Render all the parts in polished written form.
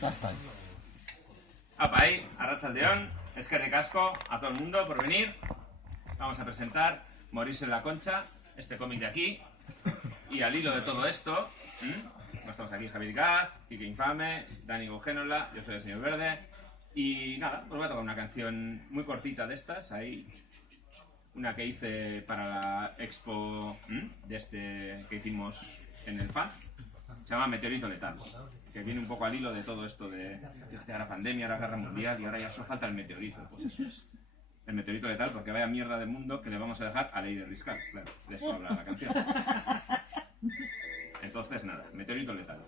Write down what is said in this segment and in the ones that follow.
Ya está. Apa ahí, Arratsaldeon, eskerrik asko a todo el mundo por venir. Vamos a presentar Morirse en la Concha, este cómic de aquí. Y al hilo de todo esto, no estamos aquí Javier Gaz, Quique Infame, Dani Gogénola, yo soy el señor Verde. Y nada, os voy a tocar una canción muy cortita de estas, ahí. Una que hice para la expo que hicimos en el FAN. Se llama Meteorito Letal, que viene un poco al hilo de todo esto de la pandemia, la guerra mundial y ahora ya solo falta el meteorito. Pues eso es. El meteorito letal, porque vaya mierda de mundo que le vamos a dejar a Ley de Riscal. Claro, de eso habla la canción. Entonces, nada, meteorito letal.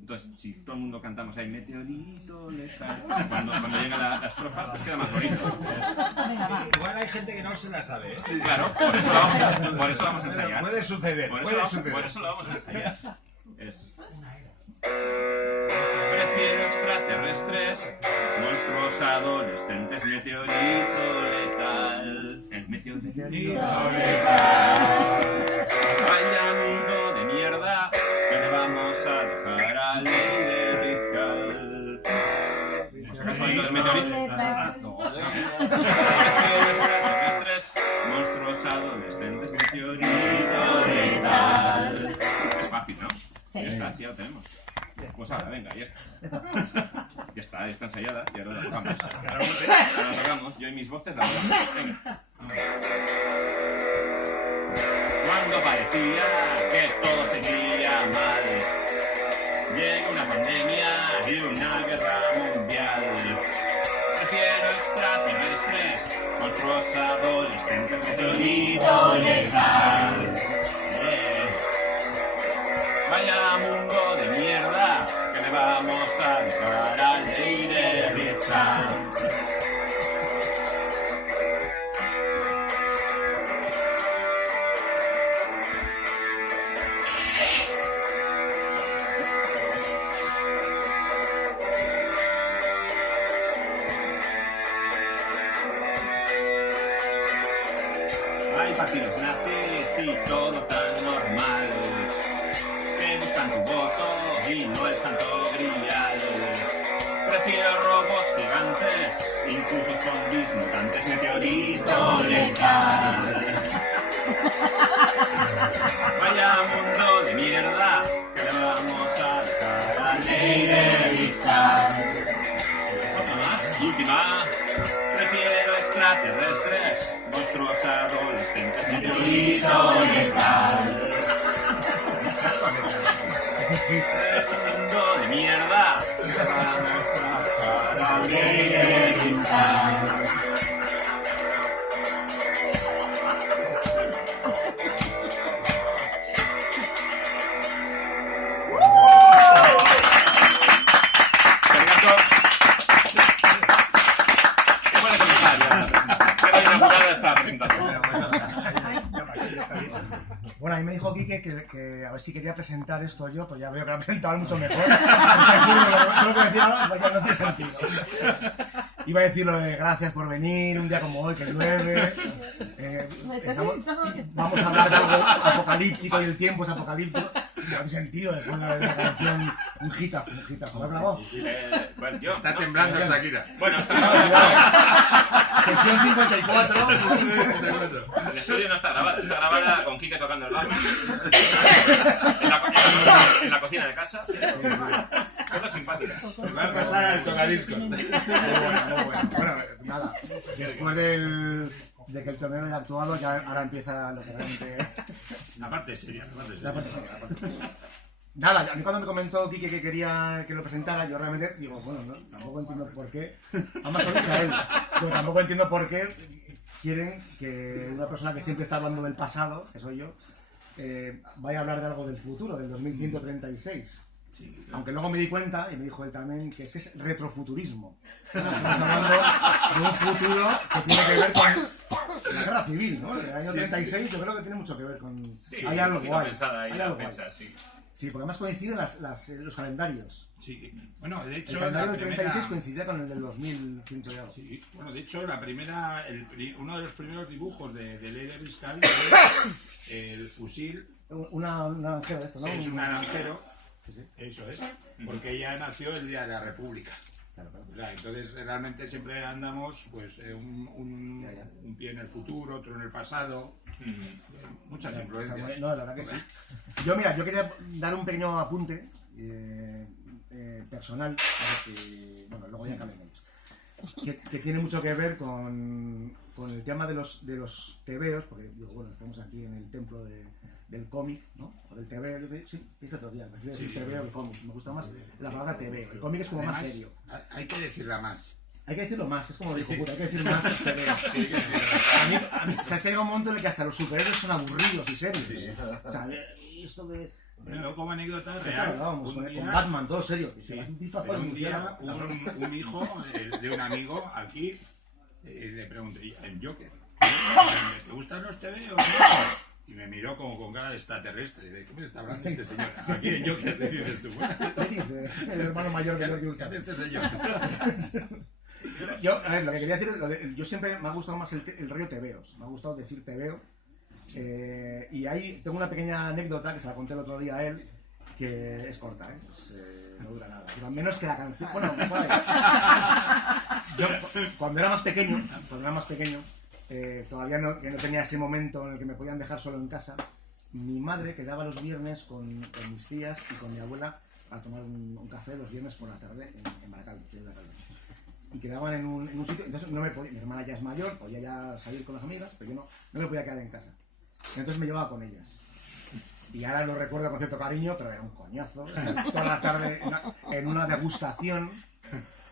Entonces, si todo el mundo cantamos ahí, meteorito letal, cuando llega la estrofa, pues queda más bonito. Igual hay gente que no se la sabe, ¿eh? Sí, claro, por eso lo vamos a ensayar. Puede suceder, Por eso lo vamos a ensayar. Prefiero extraterrestres, monstruos adolescentes, meteorito letal. El meteorito letal. Vaya mundo de mierda que le vamos a dejar a Ley de Riscal. ¿Por si acaso hay lo del meteorito? No. Prefiero extraterrestres, monstruos adolescentes, meteorito letal. Es fácil, ¿no? Sí. Ya está, así ya lo tenemos. Pues ahora, venga, ya está. Ya está ensayada y ahora la tocamos. Ahora la tocamos, yo y mis voces la tocamos. Venga. Cuando parecía que todo seguía mal, llega una pandemia y una guerra mundial. Prefiero extraterrestres, monstruos adolescentes, meteorito letal. Vaya mundo de mierda que le vamos a dejar a Ley de Riscal. Hay partidos nazis y todo tan normal, que buscan tu voto y no el santo grial. Prefiero robots gigantes, incluso zombies mutantes, meteorito letal. Vaya mundo de mierda que le vamos a dejar a Ley de Riscal. Otra más, última. Prefiero extraterrestres, monstruos adolescentes, meteorito letal. El mundo de mierda para Ley de Riscal. Qué bueno comenzar ya. Qué buena jugada esta presentación. Bueno, a mí me dijo Quique que a ver si quería presentar esto yo, pues ya veo que lo ha presentado mucho mejor. Creo que decía ahora, pues ya no tiene sentido. Iba a decir lo de gracias por venir, un día como hoy, que llueve. Vamos a hablar de algo apocalíptico y el tiempo es apocalíptico. No tiene sentido después de la canción un hitazo. ¿Lo has grabado? Bueno, yo, Está temblando Shakira. Bueno, Sección 54. el estudio no está grabada con Quique tocando el bajo. En la cocina de casa. Todo simpática. Va a pasar al tocadiscos. Muy bueno. Bueno, nada. Después de que el torneo haya actuado, ya ahora empieza lo que realmente... La parte seria. La parte seria. Nada, a mí cuando me comentó Quique que quería que lo presentara, yo realmente digo, bueno, no, tampoco entiendo por qué. Además lo dije a él, pero tampoco entiendo por qué quieren que una persona que siempre está hablando del pasado, que soy yo, vaya a hablar de algo del futuro, del 2136. Sí. Aunque luego me di cuenta, y me dijo él también, que ese es retrofuturismo. Estamos hablando de un futuro que tiene que ver con la guerra civil, ¿no? El año 36 yo creo que tiene mucho que ver con... Sí, hay algo guay. pensada ahí Hay la algo guay. fecha, sí. Sí, porque además coinciden los calendarios. Sí. Bueno, de El hecho, calendario la del primera... 36 coincidía con el del 2100 y algo. Sí, bueno, de hecho, la primera, uno de los primeros dibujos de Ley de Riscal es el fusil. Un naranjero de esto, ¿no? Sí, es un naranjero Sí, sí. Eso es, porque ella nació el día de la República. Claro, claro. O sea, entonces realmente siempre andamos pues un pie en el futuro, otro en el pasado. Muchas influencias. No, la verdad que sí. Yo, mira, yo quería dar un pequeño apunte personal, a ver si, bueno, luego ya cambiamos, que tiene mucho que ver con el tema de los tebeos, porque digo, bueno, estamos aquí en el templo del cómic, ¿no? O del tebeo, sí, dije todavía, prefiero decir tebeo el cómic, me gusta más la palabra tebeo, el cómic es como Además, más serio. Hay que decirla más. Hay que decirlo más, es como dijo puta, hay que decir más tebeo. Sí, hay que decirla A mí, ¿sabes que llega un momento en el que hasta los superhéroes son aburridos y serios? Sí. O sea, y esto de... Yo como anécdota Claro, real, vamos, un con día, Batman, todo serio. sí, Un disfrazado de un día murciélago. un hijo de un amigo aquí le pregunté, ¿y el Joker? ¿Te gustan los tebeos? Y me miró como con cara de extraterrestre. ¿De qué me está hablando este señor? Aquí el Joker, le dices tú. ¿Qué dice? El hermano mayor de Jordi ¿Qué hace Hurtado. este señor? Yo, a ver, lo que quería decir, yo siempre me ha gustado más el rollo tebeos. Me ha gustado decir tebeo. Y ahí tengo una pequeña anécdota que se la conté el otro día a él, que es corta, ¿eh? Pues, no dura nada. Pero menos que la canción. Bueno, por ahí. Yo, cuando era más pequeño, todavía no tenía ese momento en el que me podían dejar solo en casa, mi madre quedaba los viernes con mis tías y con mi abuela a tomar un café los viernes por la tarde en Baracaldo, ciudad de Baracaldo. Y quedaban en un sitio, entonces no me podía, mi hermana ya es mayor, podía ya salir con las amigas, pero yo no me podía quedar en casa. Entonces me llevaba con ellas. Y ahora lo recuerdo con cierto cariño, pero era un coñazo. Toda la tarde en una degustación.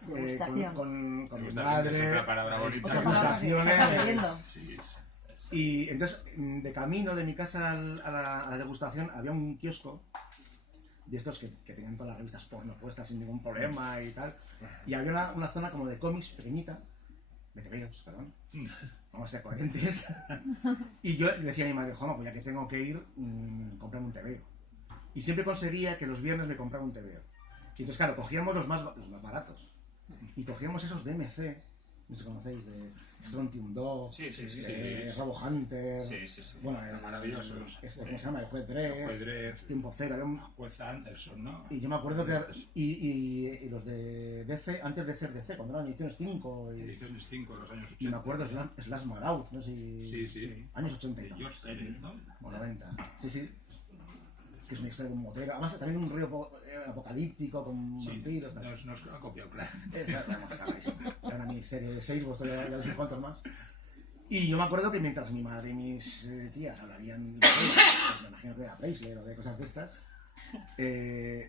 Con mi madre. Es una palabra bonita. Degustaciones. Sí. Y entonces, de camino de mi casa a la degustación, había un kiosco de estos que tenían todas las revistas porno puestas sin ningún problema y tal. Y había una zona como de cómics pequeñita, de tebeos, perdón. Vamos a ser coherentes. Y yo le decía a mi madre, Joma, pues ya que tengo que ir, comprarme un tebeo. Y siempre conseguía que los viernes me comprara un tebeo. Y entonces, claro, cogíamos los más baratos. Y cogíamos esos DMC, no sé si conocéis, de Strontium 2, Sí. Robo Hunter, Sí. bueno, Maravillosos. ¿cómo se llama? El Juez Dredd, Tiempo Cero. Había Juez Anderson, ¿no? y yo me acuerdo que... Y los de DC, antes de ser DC, cuando eran ediciones 5... Ediciones 5 de los años 80. Y me acuerdo Slash Maraud, no sé si... Sí. Años 80 y De tal. Josh Ellen, ¿no? O 90. Sí. Que es una historia de un motero. Además, también un rollo apocalíptico con vampiros. Tal. Nos lo ha copiado, claro. Era una miniserie de 6, vosotros ya no sé cuántos más. Y yo me acuerdo que mientras mi madre y mis tías hablarían, pues me imagino que era Preisler o de cosas de estas,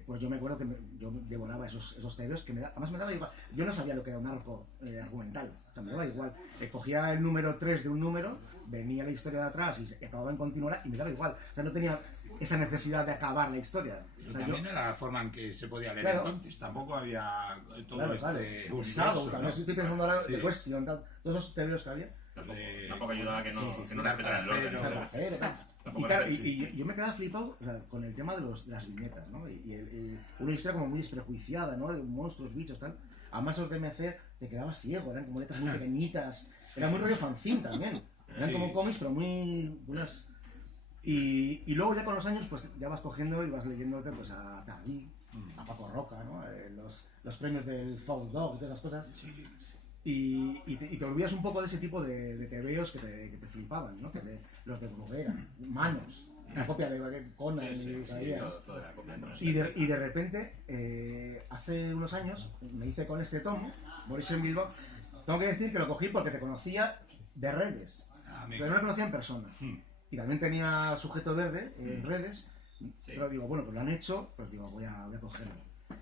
pues yo me acuerdo que yo devoraba esos tebeos que además me daba igual. Yo no sabía lo que era un arco argumental, o sea, me daba igual. Cogía el número 3 de un número, venía la historia de atrás y acababa en continuar y me daba igual. O sea, no tenía esa necesidad de acabar la historia. Pero O sea, también era la forma en que se podía leer Claro. entonces, tampoco había todo Claro. este Pues Shadow, universo, también ¿no? estoy pensando ahora de Sí. Question, tal, todos esos tebeos que había. Tampoco ayudaba que no, Sí. que no respetaran el orden. Pero- ¿no? Rafael, tal. Y, Tampoco claro, era así. y yo me quedaba flipado, o sea, con el tema de las viñetas, ¿no? Y una historia como muy desprejuiciada, ¿no? De monstruos, bichos, tal. Además, los DMC te quedabas ciego, eran como letras muy pequeñitas. Era muy rollo fanzine también. Eran Sí. como cómics, pero muy... unas... Y luego ya con los años, pues ya vas cogiendo y vas leyéndote pues, a Tardy, a Paco Roca, ¿no? Los premios del Foul Dog y todas esas cosas. Y te olvidas un poco de ese tipo de tebeos que te flipaban, ¿no? Los de Bruguera, Manos, la copia de Conan y Isaías. Todo era copia. Y de repente, hace unos años, me hice con este tomo, Boris en Bilbao. Tengo que decir que lo cogí porque te conocía de redes, pero no me conocía en persona. Y también tenía sujeto verde en redes, pero digo, bueno, pues lo han hecho, pues digo, voy a cogerlo.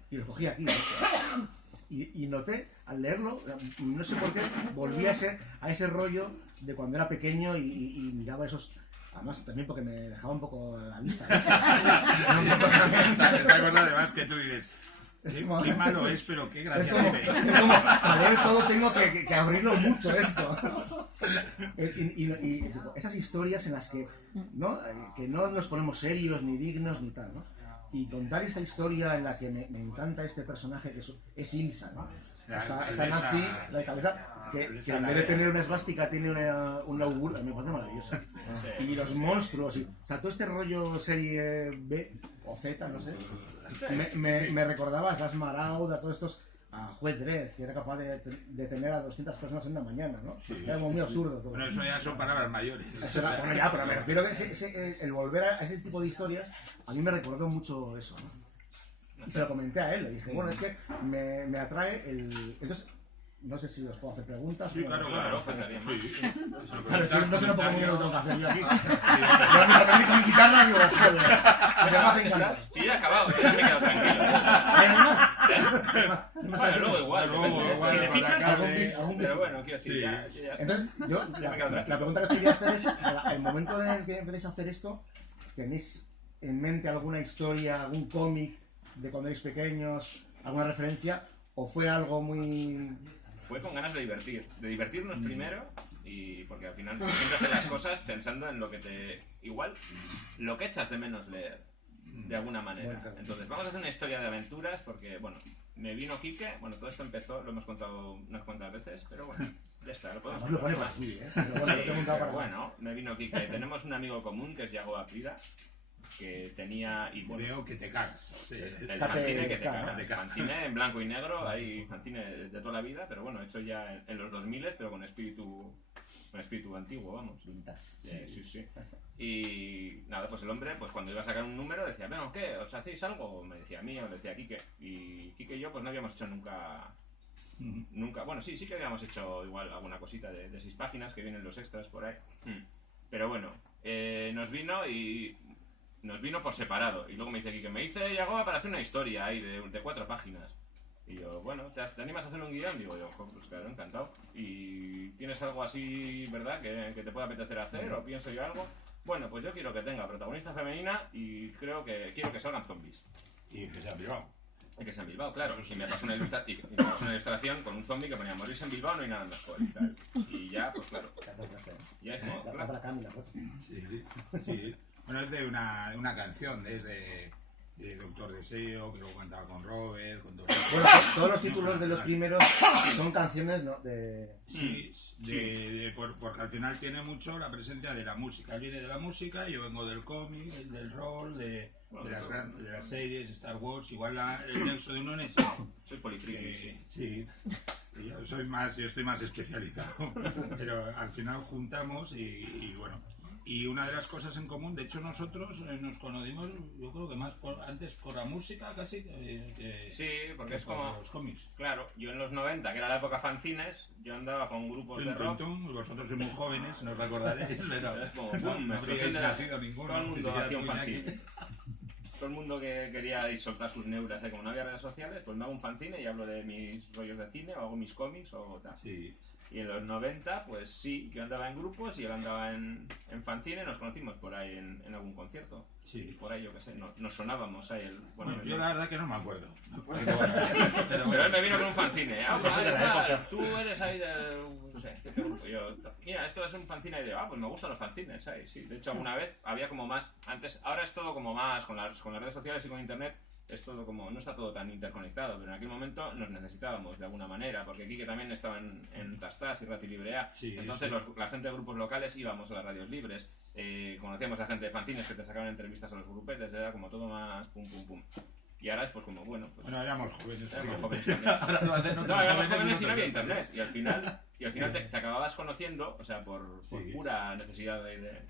Y lo cogí aquí, de hecho. Y noté, al leerlo, no sé por qué, volví a ese rollo de cuando era pequeño y miraba esos... Además, también porque me dejaba un poco a la vista. Está igual además que tú dices, qué malo es, pero qué Es gracia como, tiene. para leer todo tengo que abrirlo mucho esto. Y esas historias en las que no nos ponemos serios, ni dignos, ni tal, ¿no? y contar esta historia en la que me encanta este personaje que es Ilsa, ¿no? Esta alcaldesa- nazi, la alcaldesa, que en vez de tener una esvástica tiene un augur, me parece maravilloso. Y los monstruos, o sea, todo este rollo serie B o Z, no sé, me recordaba a Gas Maraud, a todos estos, a Juez Dredd, que era capaz de tener a 200 personas en una mañana, ¿no? Sí, Era como muy absurdo todo. Bueno, eso ya son palabras mayores. Eso era- bueno, ya, pero me refiero que el volver a ese tipo de historias a mí me recordó mucho eso, ¿no? Y se lo comenté a él, le dije, bueno, es que me atrae el... Entonces, no sé si os puedo hacer preguntas. Sí, claro, Claro, faltaría más. Sí. Claro, es que no sé lo poco muy lo tengo que hacer yo aquí. Yo ni con mi guitarra digo, joder, me hace encantar. Sí, ya he acabado, ya me he quedado tranquilo. ¿Hay más? Bueno, luego igual, Luego depende. igual, Si le cuando picas, acabe. algún pero bueno, quiero decir, Sí. ya está. Entonces, yo, la pregunta que quería hacer es, el momento en el que empecéis a hacer esto, ¿tenéis en mente alguna historia, algún cómic de cuando erais pequeños, alguna referencia? ¿O fue algo muy...? Fue con ganas de divertirnos primero, y porque al final siempre haces las cosas pensando en lo que igual, lo que echas de menos leer, de alguna manera. Entonces, vamos a hacer una historia de aventuras, porque, bueno, me vino Quique, bueno, todo esto empezó, lo hemos contado unas cuantas veces, pero bueno, ya está, lo podemos Además lo pone por contar. aquí, ¿eh? Pero bueno, Sí, lo he preguntado pero para... bueno, me vino Quique. Tenemos un amigo común que es Yago Aprida, que tenía, y bueno, Veo que te cagas. Sí. el Cate- fanzine que te claro. cagas. Fanzine en blanco y negro, hay fanzine de toda la vida, pero bueno, hecho ya en los 2000, pero con espíritu antiguo, vamos. Sí, sí. Y nada, pues el hombre, pues cuando iba a sacar un número decía, bueno, ¿qué? ¿Os hacéis algo? Me decía a mí o le decía a Quique. Y Quique y yo pues no habíamos hecho nunca, bueno, sí que habíamos hecho igual alguna cosita de 6 páginas que vienen los extras por ahí. Pero bueno, nos vino por separado. Y luego me dice Quique, me dice Yagoba para hacer una historia ahí de 4 páginas. Y yo, bueno, ¿te animas a hacer un guión? Digo yo, pues claro, encantado. ¿Y tienes algo así, verdad, que te pueda apetecer hacer? ¿O pienso yo algo? Bueno, pues yo quiero que tenga protagonista femenina y quiero que salgan zombies. Y que se ha privado. Y que sea en Bilbao, claro. Y me pasó una ilustración con un zombie que ponía morirse en Bilbao, no hay nada mejor y tal. Y ya, pues claro. Ya es como, Da claro. para Camila, pues. Sí. Bueno, es de una canción, es de Doctor Deseo, que luego cantaba con Robert, con Bueno, todos los títulos de los primeros son canciones, ¿no? Sí, porque al final tiene mucho la presencia de la música. Él viene de la música, yo vengo del cómic, del rol, de las series, Star Wars. Igual el nexo de uno es este. Soy polifriki. Sí. Yo estoy más especializado. Pero al final juntamos y bueno. Y una de las cosas en común, de hecho nosotros nos conocimos, yo creo que más antes por la música casi que Sí, porque es por como... los cómics. Claro, yo en los 90, que era la época fanzines, yo andaba con grupos de rock. Vosotros sois muy jóvenes, no os acordaréis, pero Es como, boom, no explosión habríais de la... nacido ninguno. Todo el ni mundo siquiera hacía un tú, Iñaki. fanzine. Todo el mundo que quería soltar sus neuras, como no había redes sociales, pues me hago un fanzine y hablo de mis rollos de cine, o hago mis cómics o tal. Sí. Y en los 90, pues sí, yo andaba en grupos y él andaba en fanzine, nos conocimos por ahí en algún concierto. Sí. Y por ahí, yo qué sé, nos sonábamos ahí. Bueno, yo la verdad que no me acuerdo. Pero él me vino con un fanzine. Ah, pues tú eres ahí del... No sé, ¿qué grupo? Yo, mira, esto es un fanzine y digo, pues me gustan los fanzines, ¿sabes? Sí, de hecho alguna vez había como más... Antes, ahora es todo como más, con las redes sociales y con internet, es todo como, no está todo tan interconectado, pero en aquel momento nos necesitábamos de alguna manera, porque Quique también estaba en Tastas y Rati Libre A. Sí, Entonces sí. La gente de grupos locales íbamos a las radios libres, conocíamos a gente de fanzines que te sacaban entrevistas a los grupetes, era como todo más pum pum pum. Y ahora es pues como, bueno, pues... Bueno, éramos jóvenes. éramos jóvenes también. Ahora no hacen otros No, éramos jóvenes jóvenes y no había otros. internet. Y al final te acababas conociendo, o sea, por Sí. pura necesidad de...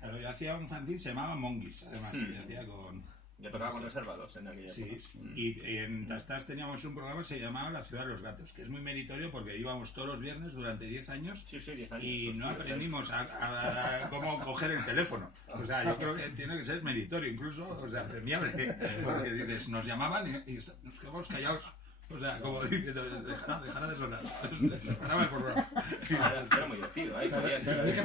Claro, yo hacía un fanzine, se llamaba Monguis, además, y hacía con... Yo tocaba con reservados en aquella Sí, época. y en Tastas teníamos un programa que se llamaba La Ciudad de los Gatos, que es muy meritorio porque íbamos todos los viernes durante 10 años Sí, 10 años. y pues, no sí, aprendimos a cómo coger el teléfono. O sea, yo creo que tiene que ser meritorio incluso, o sea, premiable, porque dices, nos llamaban y nos quedamos callados. O sea, como diciendo, dejara de sonar. Paraba el programa. Era muy divertido, ¿eh? Claro, Podía el ser- origen,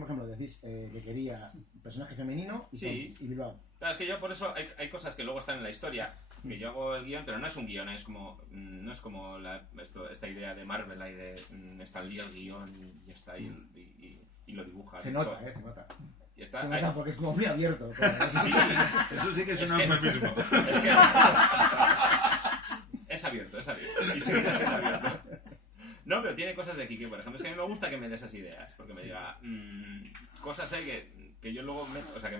por ejemplo, decís que quería un personaje femenino y, Sí. zombies, y Bilbao. Claro, es que yo por eso hay cosas que luego están en la historia, que yo hago el guión, pero no es un guión, no es como esta idea de Marvel ahí de Stan Lee el guión y está ahí y lo dibuja. Se nota, se nota. Y está Se ahí. nota porque es como muy abierto. Sí, eso sí que es un eufemismo. Es que es abierto. Y seguirá siendo abierto. No, pero tiene cosas de Quique, por ejemplo. Es que a mí me gusta que me dé esas ideas. Porque me diga, cosas hay que yo luego, o sea, que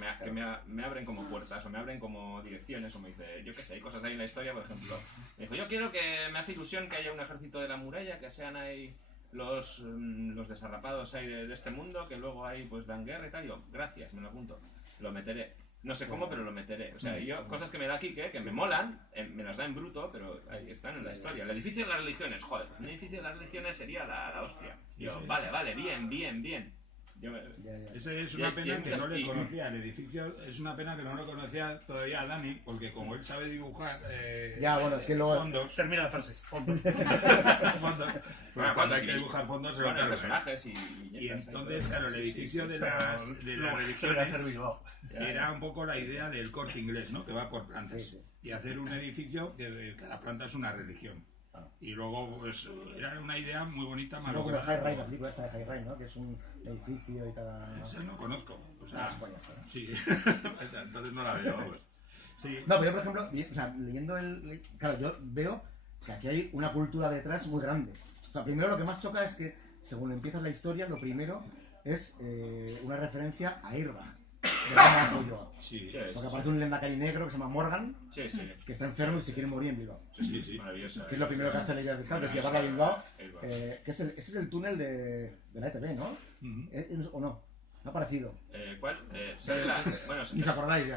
me abren como puertas, o me abren como direcciones, o me dice, yo qué sé, hay cosas ahí en la historia, por ejemplo. Me dijo, yo quiero que me hace ilusión que haya un ejército de la muralla, que sean ahí los desarrapados ahí de este mundo, que luego ahí pues dan guerra y tal. Y yo, gracias, me lo apunto, lo meteré. No sé cómo, pero lo meteré. O sea, yo, cosas que me da Quique, que me molan, me las da en bruto, pero ahí están en la historia. El edificio de las religiones, joder, pues un edificio de las religiones sería la hostia. Yo, Sí. vale, bien. Yo me- Esa es una pena que no le conocía. El edificio es una pena que no lo conocía todavía a Dani, porque como él sabe dibujar Ya, bueno, es que luego... fondos, Termina la frase. fondos, Bueno, cuando hay sí. que dibujar fondos se lo Bueno, cargan. personajes y Y viñetas ahí, entonces, todo. claro, el edificio de Pero las luego se debe hacer religiones Bilbao. era un poco la idea del Corte Inglés, ¿no? Que va por plantas. Sí, sí. Y hacer un edificio que cada planta es una religión. Y luego, pues, era una idea muy bonita, Luego con el malograda. High Rise, la película esta de High Rise, ¿no? Que es un edificio y cada... Esa no conozco. O sea, Ah, coñazo, ¿no? sí. Entonces no la veo. Pues. Sí. No, pero yo, por ejemplo, o sea, leyendo claro, yo veo que aquí hay una cultura detrás muy grande. O sea, primero lo que más choca es que, según empiezas la historia, lo primero es una referencia a Airbag, de Roma Ulloa. Sí, Sí, Porque aparece un lendakari negro que se llama Morgan, sí. que está enfermo y se quiere morir en Bilbao. sí, sí. Maravilloso. Que es lo primero que hace Leia de Scar, que es llevarla a Bilbao, Bilbao. que es ese es el túnel de la ETB, ¿no? Ujú. ¿O no? ¿No ha parecido? ¿Cuál? Bueno, Ni os acordáis ya.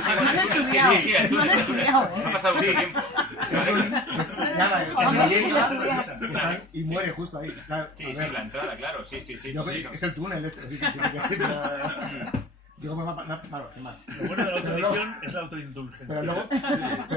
sí, No lo he estudiado. sí, el No lo he túnel. estudiado, Ha pasado mucho tiempo. Hombre, Llega, sí, sí, sí. y muere justo ahí. Claro, Sí, a sí, ver, la entrada, claro, sí. yo creo que es el túnel este. Digo, claro, ¿qué más? Lo bueno de la autoedición es la autoindulgencia. Pero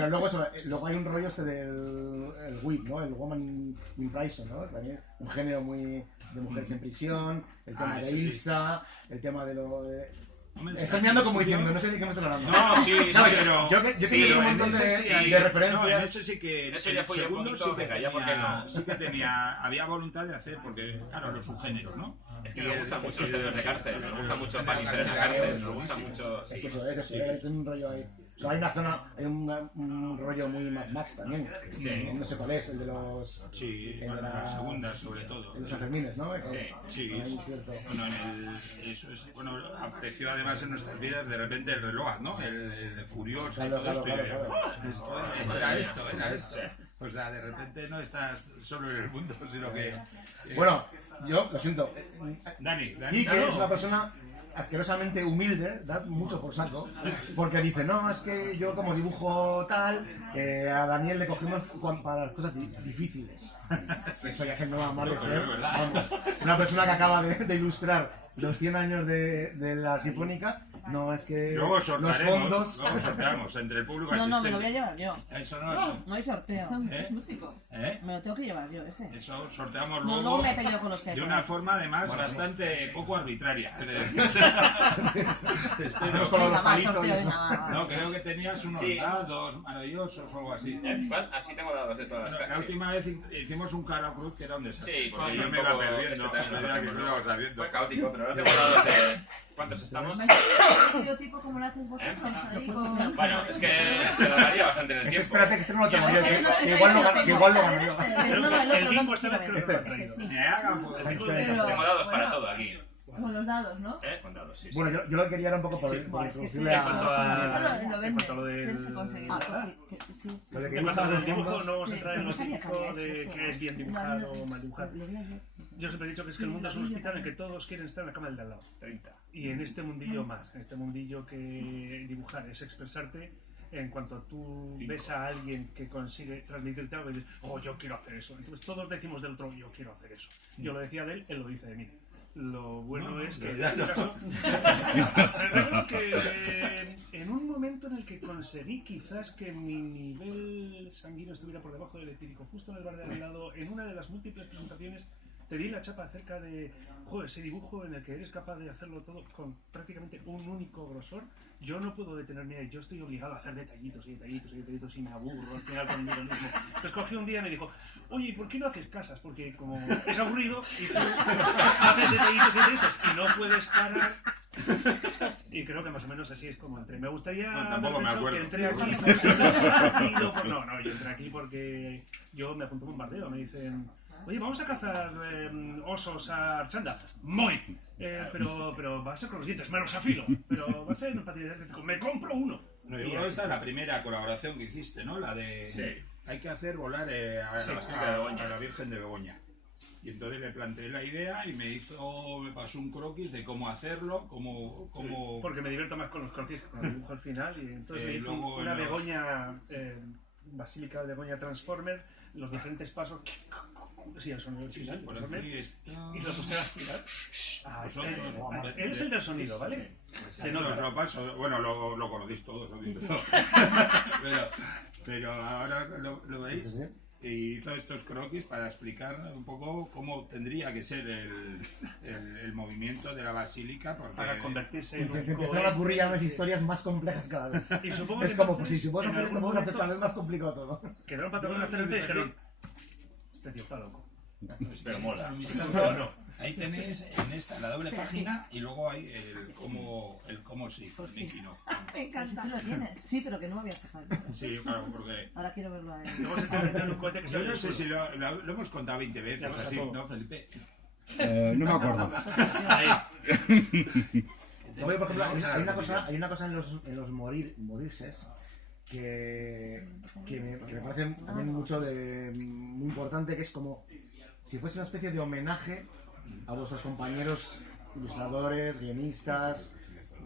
luego, luego hay un rollo este del el WIP, ¿no? El Woman in Prison, ¿no? También un género muy de mujeres en prisión, el tema de eso sí. Ilsa, el tema de lo de... Hombre, Estás mirando como diciendo, no sé de qué me estás hablando. No, sí, No, sí, pero- yo sí, tenía un en montón ese de, sí, de no, en referencias. eso sí que Eso ya fue ya un segundo poquito, sí que venga, ya, ¿por qué tenía, no? sí que había voluntad de hacer, porque claro, los subgéneros, ¿no? Es que me gustan mucho los series de cárcel, me gusta mucho Paris de cárcel, me gusta mucho... Es que eso es, es un rollo ahí. O sea, hay una zona, hay un rollo muy Mad Max también. Sí. No sé cuál es, el de los... Sí, el bueno, de la segunda sobre todo. De los Sanfermines, ¿no? Sí, sí. Hay cierto... Bueno, eso es, bueno, apareció además en nuestras vidas de repente el reloj, ¿no? El furioso y Claro, todo claro, esto. claro, Era esto. O sea, de repente no estás solo en el mundo, sino que... Bueno, yo lo siento. Dani, Quique es una persona asquerosamente humilde, da mucho por saco, porque dice, no, es que yo como dibujo tal, a Daniel le cogimos para las cosas difíciles. Eso ya se me va mal de ser. Vamos, una persona que acaba de ilustrar los 100 años de la Sinfónica, no es que Luego los fondos... luego sorteamos entre el público No, me lo voy a asistente. llevar yo. Eso no, No hay sorteo. ¿Eh? Es músico. ¿eh? Me lo tengo que llevar yo, ese. Eso sorteamos No, luego luego me he peleado con los de jefes. una forma además bastante poco arbitraria. Hacemos con los Venga, va, palitos y sorteo, eso. venga, va. No, creo que tenías unos Sí. dados maravillosos o algo así. ¿Cuál? Así tengo dados de todas las Bueno, la caras. última vez hicimos un cara cruz que era un desastre. Sí, porque fue yo un me iba poco- perdiendo este a también lo medida que hacemos, me ¿no? iba sabiendo. Fue caótico, pero no tengo dados de... ¿Cuántos estamos? ¿Sido tipo como lo hacéis vosotros? Ahí con... Bueno, es que se lo daría bastante en el Este, tiempo. espérate, que este no lo tengo yo, Ese no te que igual sabes lo si lo que igual lo tengo. gano yo. Creo No, que el otro el no bingo lo esta vez quiero creo que ver. lo ha traído. Sí. Me hagan pues, Pero- Tengo dados para bueno. todo aquí. Con los dados, ¿no? Con dados, sí. Bueno, yo lo que quería era un poco por Buah, es que introducirle sí, En cuanto a... a, en cuanto a lo Tienes que del... conseguirlo. Ah, pues sí, que- sí. Lo de que En cuanto a lo del dibujas dibujo, los no vamos a Sí, entrar en sí, lo no sabía típico que había de eso. que es bien dibujar o mal dibujar. Lo leía yo. Yo siempre he dicho que es que el mundo es un hospital en que todos quieren estar en la cama del de al lado. 30. Y en este mundillo más, en este mundillo que dibujar es expresarte, en cuanto tú ves a alguien que consigue transmitirte algo y dices, oh, yo quiero hacer eso. Entonces todos decimos del otro, yo quiero hacer eso. Yo lo decía de él, él lo dice de mí. Lo bueno es que en este caso, recuerdo que en un momento en el que conseguí quizás que mi nivel sanguíneo estuviera por debajo del etílico, justo en el bar de al lado, en una de las múltiples presentaciones, te di la chapa acerca de ese dibujo en el que eres capaz de hacerlo todo con prácticamente un único grosor. Yo no puedo detenerme ahí, yo estoy obligado a hacer detallitos y detallitos y detallitos y me aburro al final conmigo mismo. Entonces cogí un día y me dijo, oye, ¿y por qué no haces casas? Porque como es aburrido y tú haces detallitos y detallitos y no puedes parar. Y creo que más o menos así es como entré. Me gustaría Bueno, tampoco haber me pensado acuerdo. que entré aquí por ser divertido, no, yo entré aquí porque yo me apunté a un bombardeo. Me dicen, oye, vamos a cazar osos a Archanda. Muy. Pero va a ser con los dientes, me los afilo. Pero va a ser en patinete eléctrico. Me compro uno. No, yo creo que esta es la primera colaboración que hiciste, ¿no? La de... Sí. Hay que hacer volar Sí, Basílica de Begoña. a la Virgen de Begoña. Y entonces le planteé la idea y me pasó un croquis de cómo hacerlo, cómo... Porque me divierto más con los croquis que con el dibujo al final. Y entonces me hizo luego una en los- Begoña, Basílica de Begoña Transformer, los diferentes pasos. Sí, el sonido del Sí, final. por Transformer, aquí está... y lo puse al final. Vosotros, Él es el del sonido, ¿vale? Se Os nota. lo paso, bueno, lo conocéis todos, obvio, Sí, pero ahora lo veis. Sí, sí. Y hizo estos croquis para explicar un poco cómo tendría que ser el movimiento de la basílica. Porque Para convertirse Y en se un empezaron a ocurrir ya unas historias más complejas cada vez. Y supongo Es que como, pues entonces, si puedes en hacer esto, algún vamos a hacer momento, cada vez más complicado todo. quedaron patagones a hacer y dijeron, este tío está loco. Pero mola. Ahí tenéis en esta la doble página y luego hay el cómo se hizo el Mickey, ¿no? Me encanta. Tú lo tienes. Sí, pero que no me había fijado. Sí, claro, porque... Ahora quiero verlo a él. Luego se convirtió en un cohete que Yo sale no del sé suelo. si lo hemos contado 20 Ya veces lo así, sacó. ¿no, Felipe? No me acuerdo. Ahí. Luego, por ejemplo, Vamos a hay ver, una cosa en los morirses que me parece también muy importante, que es como si fuese una especie de homenaje a vuestros compañeros ilustradores, guionistas,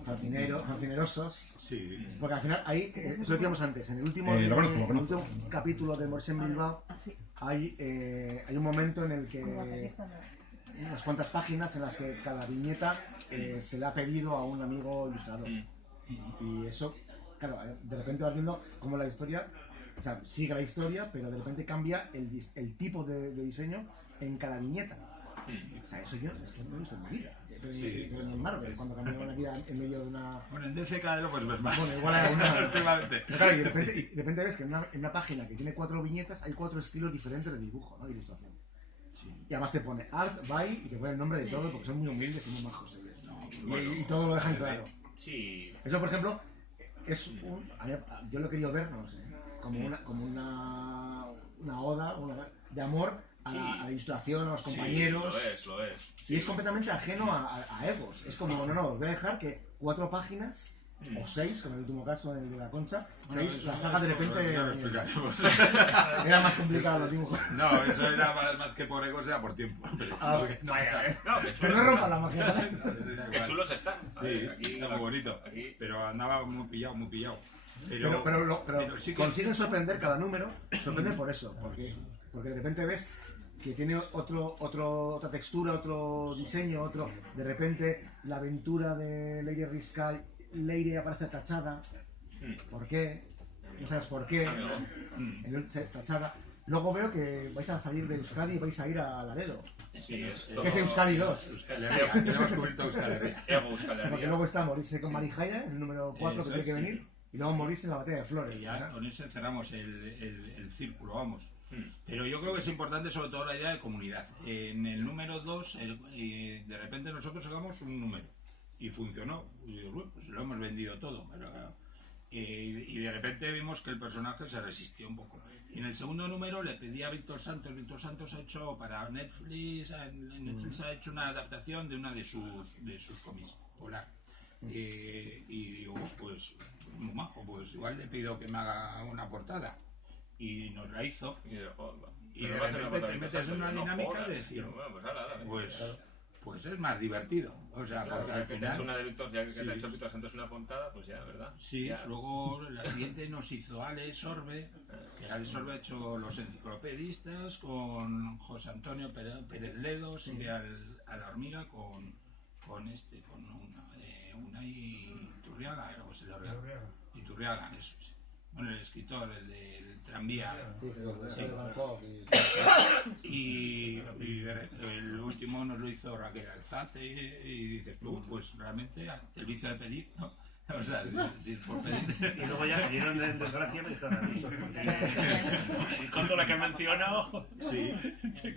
fancinerosos. Sí. Porque al final, ahí, eso decíamos antes, en el último, Lo conozco, lo en el conozco. último capítulo de Morse en Bilbao, Así, hay un momento en el como que baterista no. unas cuantas páginas en las que cada viñeta se le ha pedido a un amigo ilustrador. Y eso, claro, de repente vas viendo cómo la historia, o sea, sigue la historia, pero de repente cambia el tipo de diseño en cada viñeta. O sea, eso yo es que no lo he visto en mi vida. Pero ni en Marvel, cuando cambiaban la vida en medio de una... Bueno, en DCK lo puedes ver más. Bueno, igual hay alguna... Últimamente. Pero claro, y de repente ves que en una página que tiene 4 viñetas hay 4 estilos diferentes de dibujo, ¿no? De ilustración. Y además te pone Art, by, y te pone el nombre de todo, porque son muy humildes y muy majos ellos. Y todo lo dejan claro. Sí. Eso, por ejemplo, es yo lo he querido ver, no sé, como una oda de amor a la ilustración, a los compañeros. Sí, lo es. Y es completamente ajeno a egos. Es como, no, os voy a dejar que 4 páginas, o 6, como en el último caso en el de la Concha, 6, la saga de repente... Ya lo explicaremos. Era más complicado los dibujos. No, eso era más que por egos, era por tiempo. Pero, Ah, no, No, qué pero no chulos rompa la están. magia. Qué chulos están. Sí, Aquí, está muy bonito. Aquí. Pero andaba muy pillado. Pero sí que consiguen sorprender cada número, sorprende por eso, porque de repente ves que tiene otra textura, otro diseño, de repente la aventura de Leire Riscal, Leire aparece tachada, ¿por qué? No sabes por qué, tachada. Luego veo que vais a salir de Euskadi y vais a ir a Laredo, Sí, esto... que es Euskadi 2, Euskal Herria, tenemos cubierto Euskal Herria. Ego Euskal Herria. porque luego está morirse con Marijaya, el número 4 que Eso, tiene que sí. venir, y luego morirse en la batalla de Flores. Y ya ¿verdad? con eso cerramos el círculo, vamos. Mm. Pero yo creo que es importante sobre todo la idea de comunidad. En el número 2, de repente nosotros sacamos un número y funcionó. Y digo, bueno, pues lo hemos vendido todo. Pero, y de repente vimos que el personaje se resistió un poco. Y en el segundo número le pedí a Víctor Santos ha hecho para Netflix, Netflix ha hecho una adaptación de una de sus cómics, Polar. Y digo, pues muy majo, pues igual le pido que me haga una portada. Y nos la hizo. Y de, joder, Y pero de va a hacer repente una te metes portada en una no dinámica jodas. de decir, Bueno, pues ala, pues es más divertido. O sea, Claro, porque al que te ha hecho final... una de Víctor, ya que Sí. te ha hecho Víctor Santos una puntada, pues ya, ¿verdad? Sí, Ya. luego la siguiente nos hizo Alex Sorbe, que Alex Sorbe ha hecho los enciclopedistas con José Antonio Pérez Ledo, sigue a la hormiga con una Iturriaga, o se le Iturriaga, eso es. bueno, el escritor, el del tranvía. Sí, Sí. Bangkok Y el último nos lo hizo Raquel Alzate y dices tú, pues realmente el vicio de pedir, ¿no? O sea, si es por pedir. Y luego ya cayeron en desgracia y me dijeron a mí. Y con toda la que he mencionado. Sí.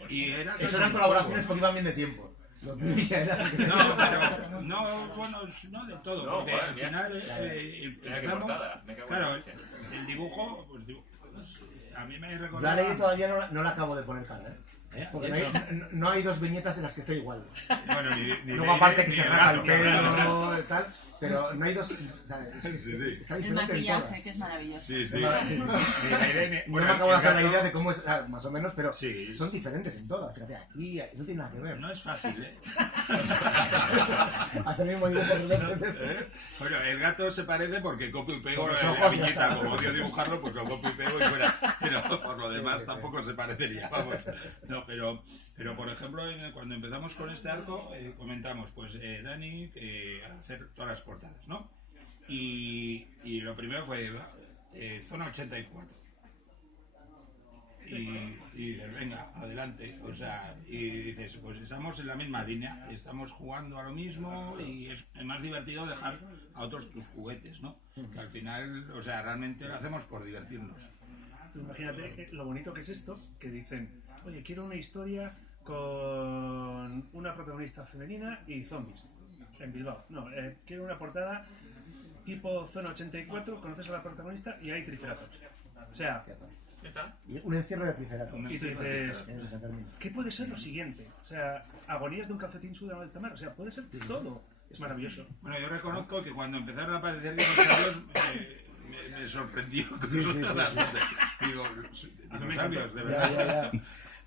Y era Eso eran colaboraciones porque iban bien de tiempo. Lo tuyo ya era... No, pero no, bueno, no de todo, No, porque joder, al mira. final Mira qué empezamos, portada, me cago en claro, la leche. el dibujo, pues a mí me La recordaba... ley todavía no la acabo de poner cara, ¿eh? ¿Eh? Porque no hay dos viñetas en las que esté igual. Bueno, ni Luego aparte que ni se el raja el gato, pelo y tal, pero no hay dos... O sea, Sí, sí. está El diferente en maquillaje, todas. que es maravilloso. Sí, sí. No, sí, sí. Ni la idea, ni- No bueno, me acabo de el hacer la gato idea de cómo es, más o menos, pero Sí. son diferentes en todas. Fíjate, aquí no tiene nada que ver. No es fácil, ¿eh? Hacer el mismo dibujo dos veces. Bueno, el gato se parece porque copio y pego Son los la ojos y ya viñeta, está. como odio dibujarlo, pues lo copio y pego y fuera. Pero por lo demás tampoco se parecería, vamos. No, pero por ejemplo, cuando empezamos con este arco, comentamos, pues Dani, hacer todas las portadas, ¿no? Y lo primero fue Zona 84. Y dices, venga, adelante. O sea, y dices, pues estamos en la misma línea, estamos jugando a lo mismo y es más divertido dejar a otros tus juguetes, ¿no? Que al final, o sea, realmente lo hacemos por divertirnos. Tú imagínate lo bonito que es esto, que dicen, oye, quiero una historia con una protagonista femenina y zombies en Bilbao. No, quiero una portada tipo Zona 84, conoces a la protagonista y hay triceratops. O sea, Ya está. Y un encierro de triceratops. y tú dices, Eso se termina. ¿qué puede ser lo siguiente? O sea, agonías de un calcetín sudado del tamar. O sea, puede ser todo. Es maravilloso. Bueno, yo reconozco que cuando empezaron a aparecer dinosaurios me sorprendió. Digo, dinosaurios, de Ya, verdad. ya, ya.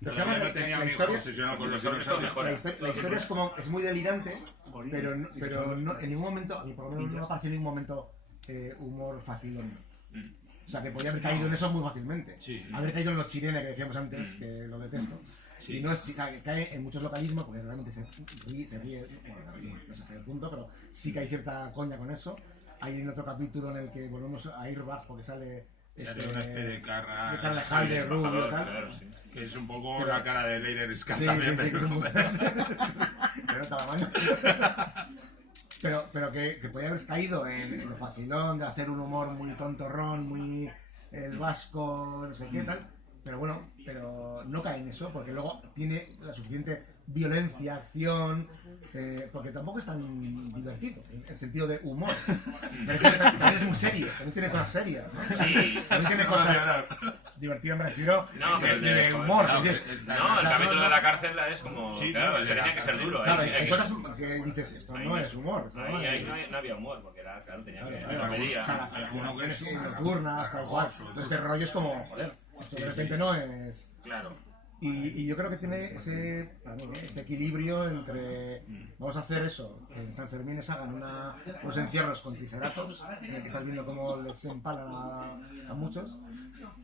Pero Además, yo no tenía la un hijo historia- obsesionado con los Dinosaurios todo dinosaurios. mejora. La historia es como es muy delirante, Gorilas. pero no, en ningún momento, a mí por lo menos no me pareció en ningún momento humor facilón. Mm. O sea, que podía haber caído en eso muy fácilmente. Sí. Haber caído en los chirenes que decíamos antes, que lo detesto. Sí. Y no es cae en muchos localismos, porque realmente se ríe, bueno, no sé hasta qué punto, pero sí que hay cierta coña con eso. Hay en otro capítulo en el que volvemos a Airbag, porque sale Sale una especie de cara de Carlejal, de rubio, Embajador, tal. claro, sí. que es un poco Pero- la cara de Leider Scar Sí, también, sí, sí, que es pero- un... Se nota la mano. Pero que podía haber caído en lo facilón de hacer un humor muy tontorrón, muy el vasco, no sé qué tal. Pero bueno, pero no cae en eso, porque luego tiene la suficiente violencia, acción, porque tampoco es tan divertido, en el sentido de humor. También es muy serio, también tiene cosas serias, ¿no? Sí. También tiene cosas divertidas, me refiero, No, pero de humor. no, es decir, No, el capítulo de la cárcel es como. Sí, claro, no, es que el de tenía la que ser cárcel. duro. Claro, Hay hay que- cosas que dices, esto ahí no es humor. esto no Ahí es- no había humor, porque era, claro, tenía que. Claro, La comedia. o sea, las Alguno que es acciones nocturnas, tal cual. Este rollo es como, joder, esto de repente no es... Claro. Y yo creo que tiene ese, para mí, ese equilibrio entre vamos a hacer eso, que en San Fermín hagan unos encierros con triceratops, en el que estás viendo cómo les empalan a muchos,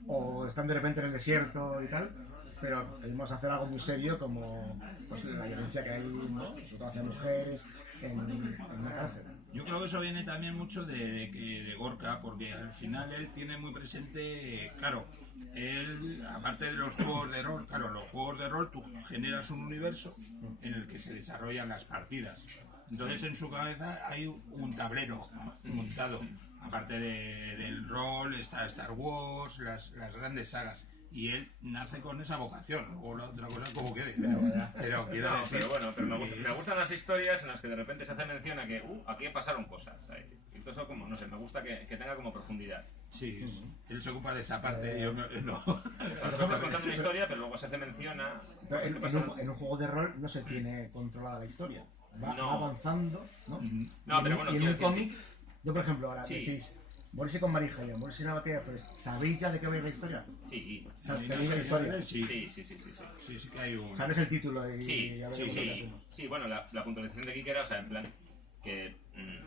o están de repente en el desierto y tal, pero queremos hacer algo muy serio como pues, la violencia que hay, ¿no? Sobre todo hacia mujeres en una cárcel. Yo creo que eso viene también mucho de Gorka, porque al final él tiene muy presente, claro, él, aparte de los juegos de rol, claro, los juegos de rol tú generas un universo en el que se desarrollan las partidas. Entonces en su cabeza hay un tablero montado, aparte del rol, está Star Wars, las grandes sagas. Y él nace con esa vocación, luego la otra cosa como quede, pero quiero No, decir... pero bueno, pero me gustan las historias en las que de repente se hace mención a que, aquí pasaron cosas. Y todo eso, como, no sé, me gusta que tenga como profundidad. Sí, él se ocupa de esa parte, yo no. O sea, tú estás contando una historia, pero luego se hace mención a. Pero cosas que pasaron. en un juego de rol no se tiene controlada la historia, va No. avanzando, ¿no? No, pero bueno, y en quiero un decir- cómic, yo por ejemplo, ahora Sí. decís, Morirse con Marija y Morirse en la batalla de Forest, ¿sabéis ya de qué va a ir la historia? Sí, O sea, tenéis la historia, Sí, sí. sí que hay un... sabes el título y Sí, a ver sí, cómo lo sí. hacemos. Sí, bueno, la puntualización de Kike era, o sea, en plan, que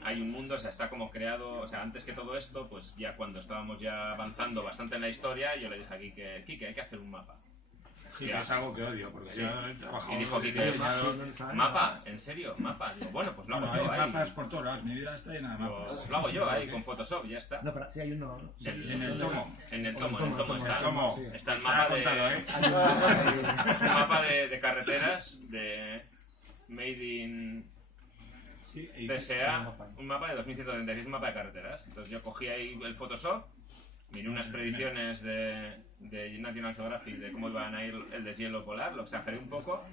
hay un mundo, o sea, está como creado, o sea, antes que todo esto, pues ya cuando estábamos ya avanzando bastante en la historia, yo le dije a Kike, hay que hacer un mapa. Sí, que es algo que odio, porque Sí. yo he trabajado Y dijo como Quique, diseñador. ¿mapa? ¿En serio? ¿Mapa? Digo, bueno, pues lo hago Bueno, yo hay ahí. mapas por todos lados, mi vida está llena de mapas. Pues lo hago yo ahí con Photoshop, ya está. No, pero sí hay uno. Sí, en el tomo. En el tomo está. ¿Cómo? sí. Está el Está mapa contado, de... ¿eh? Hay un mapa Un mapa de carreteras de Made in Sí, y- DSA, un mapa de 2136, un mapa de carreteras. Entonces yo cogí ahí el Photoshop, miré unas predicciones de National Geographic de cómo iban a ir el deshielo polar, lo exageré un poco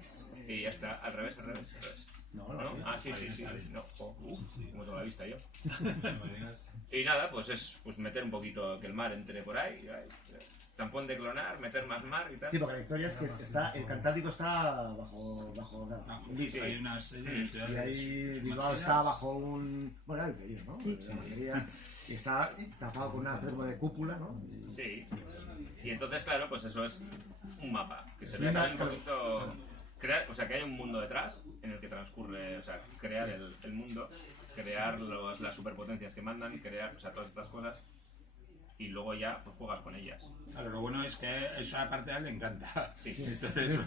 y ya está, al revés. No, ¿No? sí. Ah, sí. No, como toda la vista yo. no me digas. Y nada, pues es pues meter un poquito que el mar entre por ahí. Tampón de clonar, meter más mar y tal. Sí, porque la historia es que el Cantábrico está bajo Ah, un sí. hay una serie de y ciudades ahí Bilbao sumergidas. está bajo un... Bueno, hay que ir, ¿no? Sí. La mayoría, y está tapado con una especie de cúpula, ¿no? Sí. Y entonces, claro, pues eso es un mapa. Que se Sí, vea una- también un poquito... Crear, o sea, que hay un mundo detrás en el que transcurre, o sea, crear el mundo, crear las superpotencias que mandan, crear, o sea, todas estas cosas. Y luego ya, pues juegas con ellas. Claro, lo bueno es que esa parte a él le encanta. Sí. Entonces,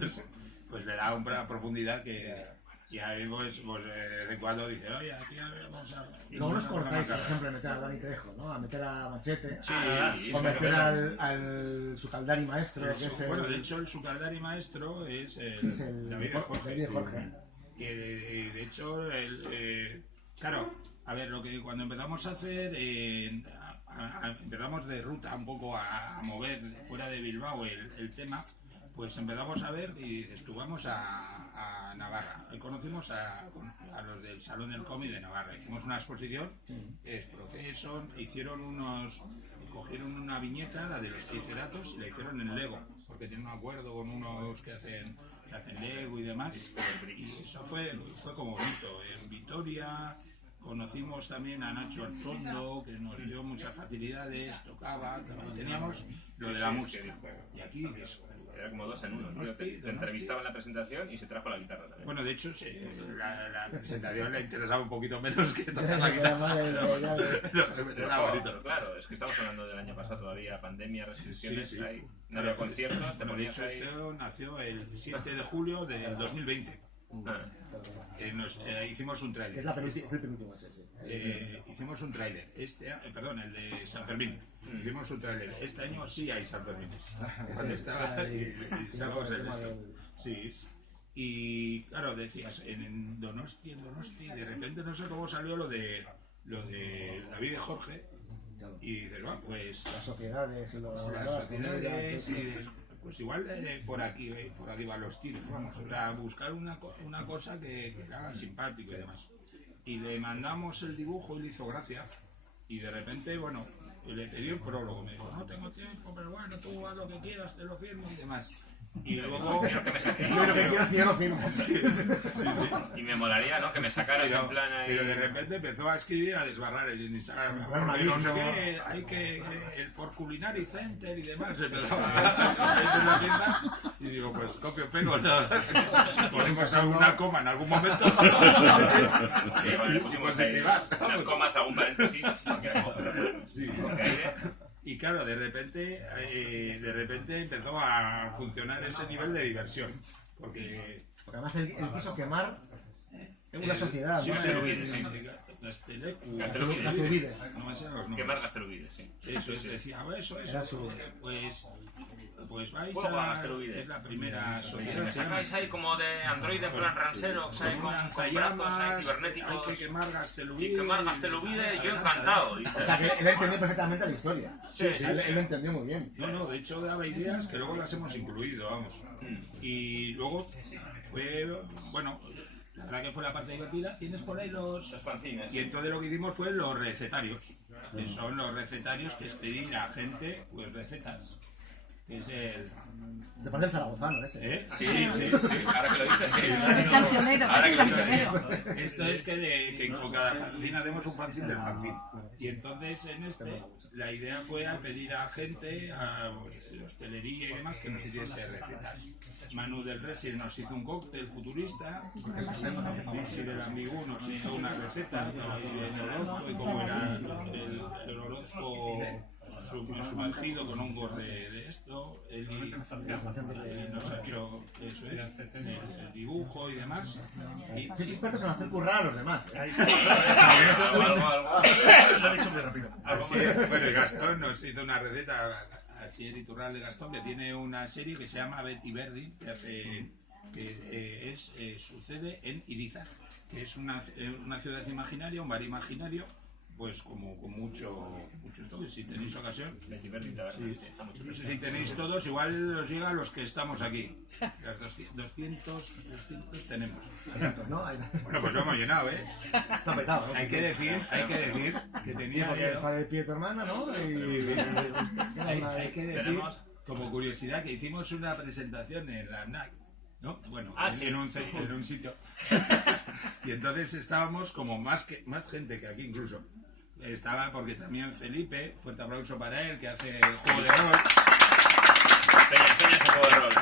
pues le da una profundidad que ya vemos, pues de vez en cuando dice, oye, aquí vamos a... Y luego nos vamos a cortáis, por marcar". ejemplo, a meter a Dani Trejo, ¿no? A meter a Machete, Sí, o meter claro. al Sucaldari Maestro, que es el... Bueno, de hecho, el Sucaldari maestro es es el David de Jorge. David de sí. Jorge. Que de hecho, claro, a ver, lo que cuando empezamos a hacer, empezamos de ruta un poco a mover fuera de Bilbao el tema, pues empezamos a ver y dices, tú vamos a Navarra. Hoy conocimos a los del Salón del Cómic de Navarra. Hicimos una exposición, es proceso, cogieron una viñeta, la de los Triceratops, y la hicieron en Lego, porque tienen un acuerdo con unos que hacen Lego y demás. Y eso fue como bonito. En Vitoria conocimos también a Nacho Artondo, que nos dio muchas facilidades, tocaba, teníamos lo de la Sí, música. sí. Y aquí dices, Era como dos en uno. ¿No? Te entrevistaba en la presentación y se trajo la guitarra también. bueno, de hecho, sí, la presentación le interesaba un poquito menos que tocar la Era guitarra. más de- Pero era bonito. Pero claro, es que estamos hablando del año pasado todavía, pandemia, restricciones, Sí, sí. ahí, no había conciertos, te Bueno, de ponías hecho, ahí... esto nació el 7 de julio del 2020. Ah, Hicimos un Es tráiler. es el penúltimo ese, sí. Hicimos un tráiler. Perdón, el de San Fermín. Hicimos un tráiler. Este año sí hay San Fermín. Cuando estaba y sacamos el esto. Sí. Y claro, decías, en Donosti, de repente no sé cómo salió lo de David de Jorge. Y dices, bueno, pues Las sociedades y los... las sociedades, pues igual por aquí van los tiros, vamos, o sea, buscar una cosa que haga simpático y demás. Y le mandamos el dibujo y le hizo gracia, y de repente, bueno, le pedí un prólogo, me dijo, no tengo tiempo, pero bueno, tú haz lo que quieras, te lo firmo y demás. Y luego... quiero que me saques. Yo lo que quiero es que yo lo firmo. Y me molaría, ¿no? Que me sacaras en plan ahí... Pero de repente empezó a escribir, a desbarrar el Instagram. Desbarrar Y no sé malísimo. qué, hay que por Culinary Center y demás. Empezó a una tienda y digo, pues copio pego. Ponemos alguna coma en algún momento. Sí, vale, pusimos ahí las comas, algún paréntesis, porque Sí. aire. Y claro, de repente empezó a funcionar ese nivel de diversión. Porque Porque además él quiso quemar una sociedad, sí, ¿no? Gastelubide, sí. Gastelecu, Gastelubide. no me sé los nombres. Quemar Gastelubide, sí. Eso es, decía, eso. Era su- Pues vais Bueno, a... Gastelubide. Es la primera Si sociedad. me sacáis ahí como de Android en plan ransero, Con ahí un con brazos ahí lanzallamas, cibernéticos. hay que quemar Gastelubide. Y quemar Gastelubide, yo encantado. dice. O sea, que él entendió perfectamente la historia. Sí, sí, Él sí. lo entendió muy bien. No, de hecho daba ideas que luego las hemos incluido, vamos. Y luego fue, bueno, la verdad que fue la parte divertida. Tienes por ahí los... Los fanzines. Y entonces lo que hicimos fue los recetarios, que son los recetarios que es pedir a gente, pues recetas. Que es el... Te parece el zaragozano ese. ¿Eh? Sí, sí, sí. Ahora que lo dices, sí. Es cancionero, Ahora que lo dices, sí. cancionero. Esto es que con cada fanzine hacemos un fanzine del fanzine. Y entonces en la idea fue a pedir a gente, a pues, hostelería y demás, que nos hiciese recetas. Manu del Resi nos hizo un cóctel futurista, Vinci del Ambigú nos hizo una receta, el Orozco y cómo era el Orozco sumergido con hongos de esto. Él nos ha hecho eso es, el dibujo y demás. Y, Sois expertos en hacer currar a los demás. Algo. Lo he dicho muy rápido. así, bueno, y Gastón nos hizo una receta, así el Iturralde de Gastón, que tiene una serie que se llama Betty Verdi, que sucede en Ibiza, que es una ciudad imaginaria, un bar imaginario, pues como con mucho esto, que si tenéis ocasión, no sé si tenéis todos, igual os llega a los que estamos aquí. Las 200 tenemos. ¿No? Bueno, pues lo hemos llenado, ¿eh? Está petado, ¿no? Hay que decir que Sí, tenía porque está de pie tu hermana, ¿no? hay que decir, Tenemos- como curiosidad, que hicimos una presentación en la NAC, ¿no? Bueno, sí. en un sitio. Y entonces estábamos como más gente que aquí incluso. Estaba porque también Felipe, fuerte aplauso para él, que hace juego de rol. Enseña ese juego de rol.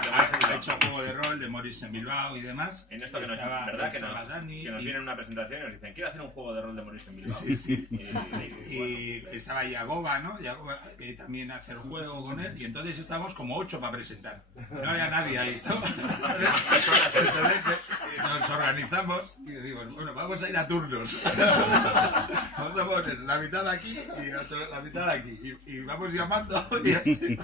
Ha hecho juego de rol de Morris en Bilbao y demás. En esto que nos, Estaba- ¿verdad? Que estaba Dani nos y- vienen a una presentación y nos dicen, quiero hacer un juego de rol de Mauricio en Bilbao. Sí, sí. Y Y estaba Yagoba, ¿no? Yagoba, que también hace el juego con él. Y entonces estábamos como 8 para presentar. No había nadie ahí, ¿no? Entonces nos organizamos y decimos, bueno, vamos a ir a turnos. Vamos a poner la mitad aquí y la mitad aquí. Y vamos llamando y así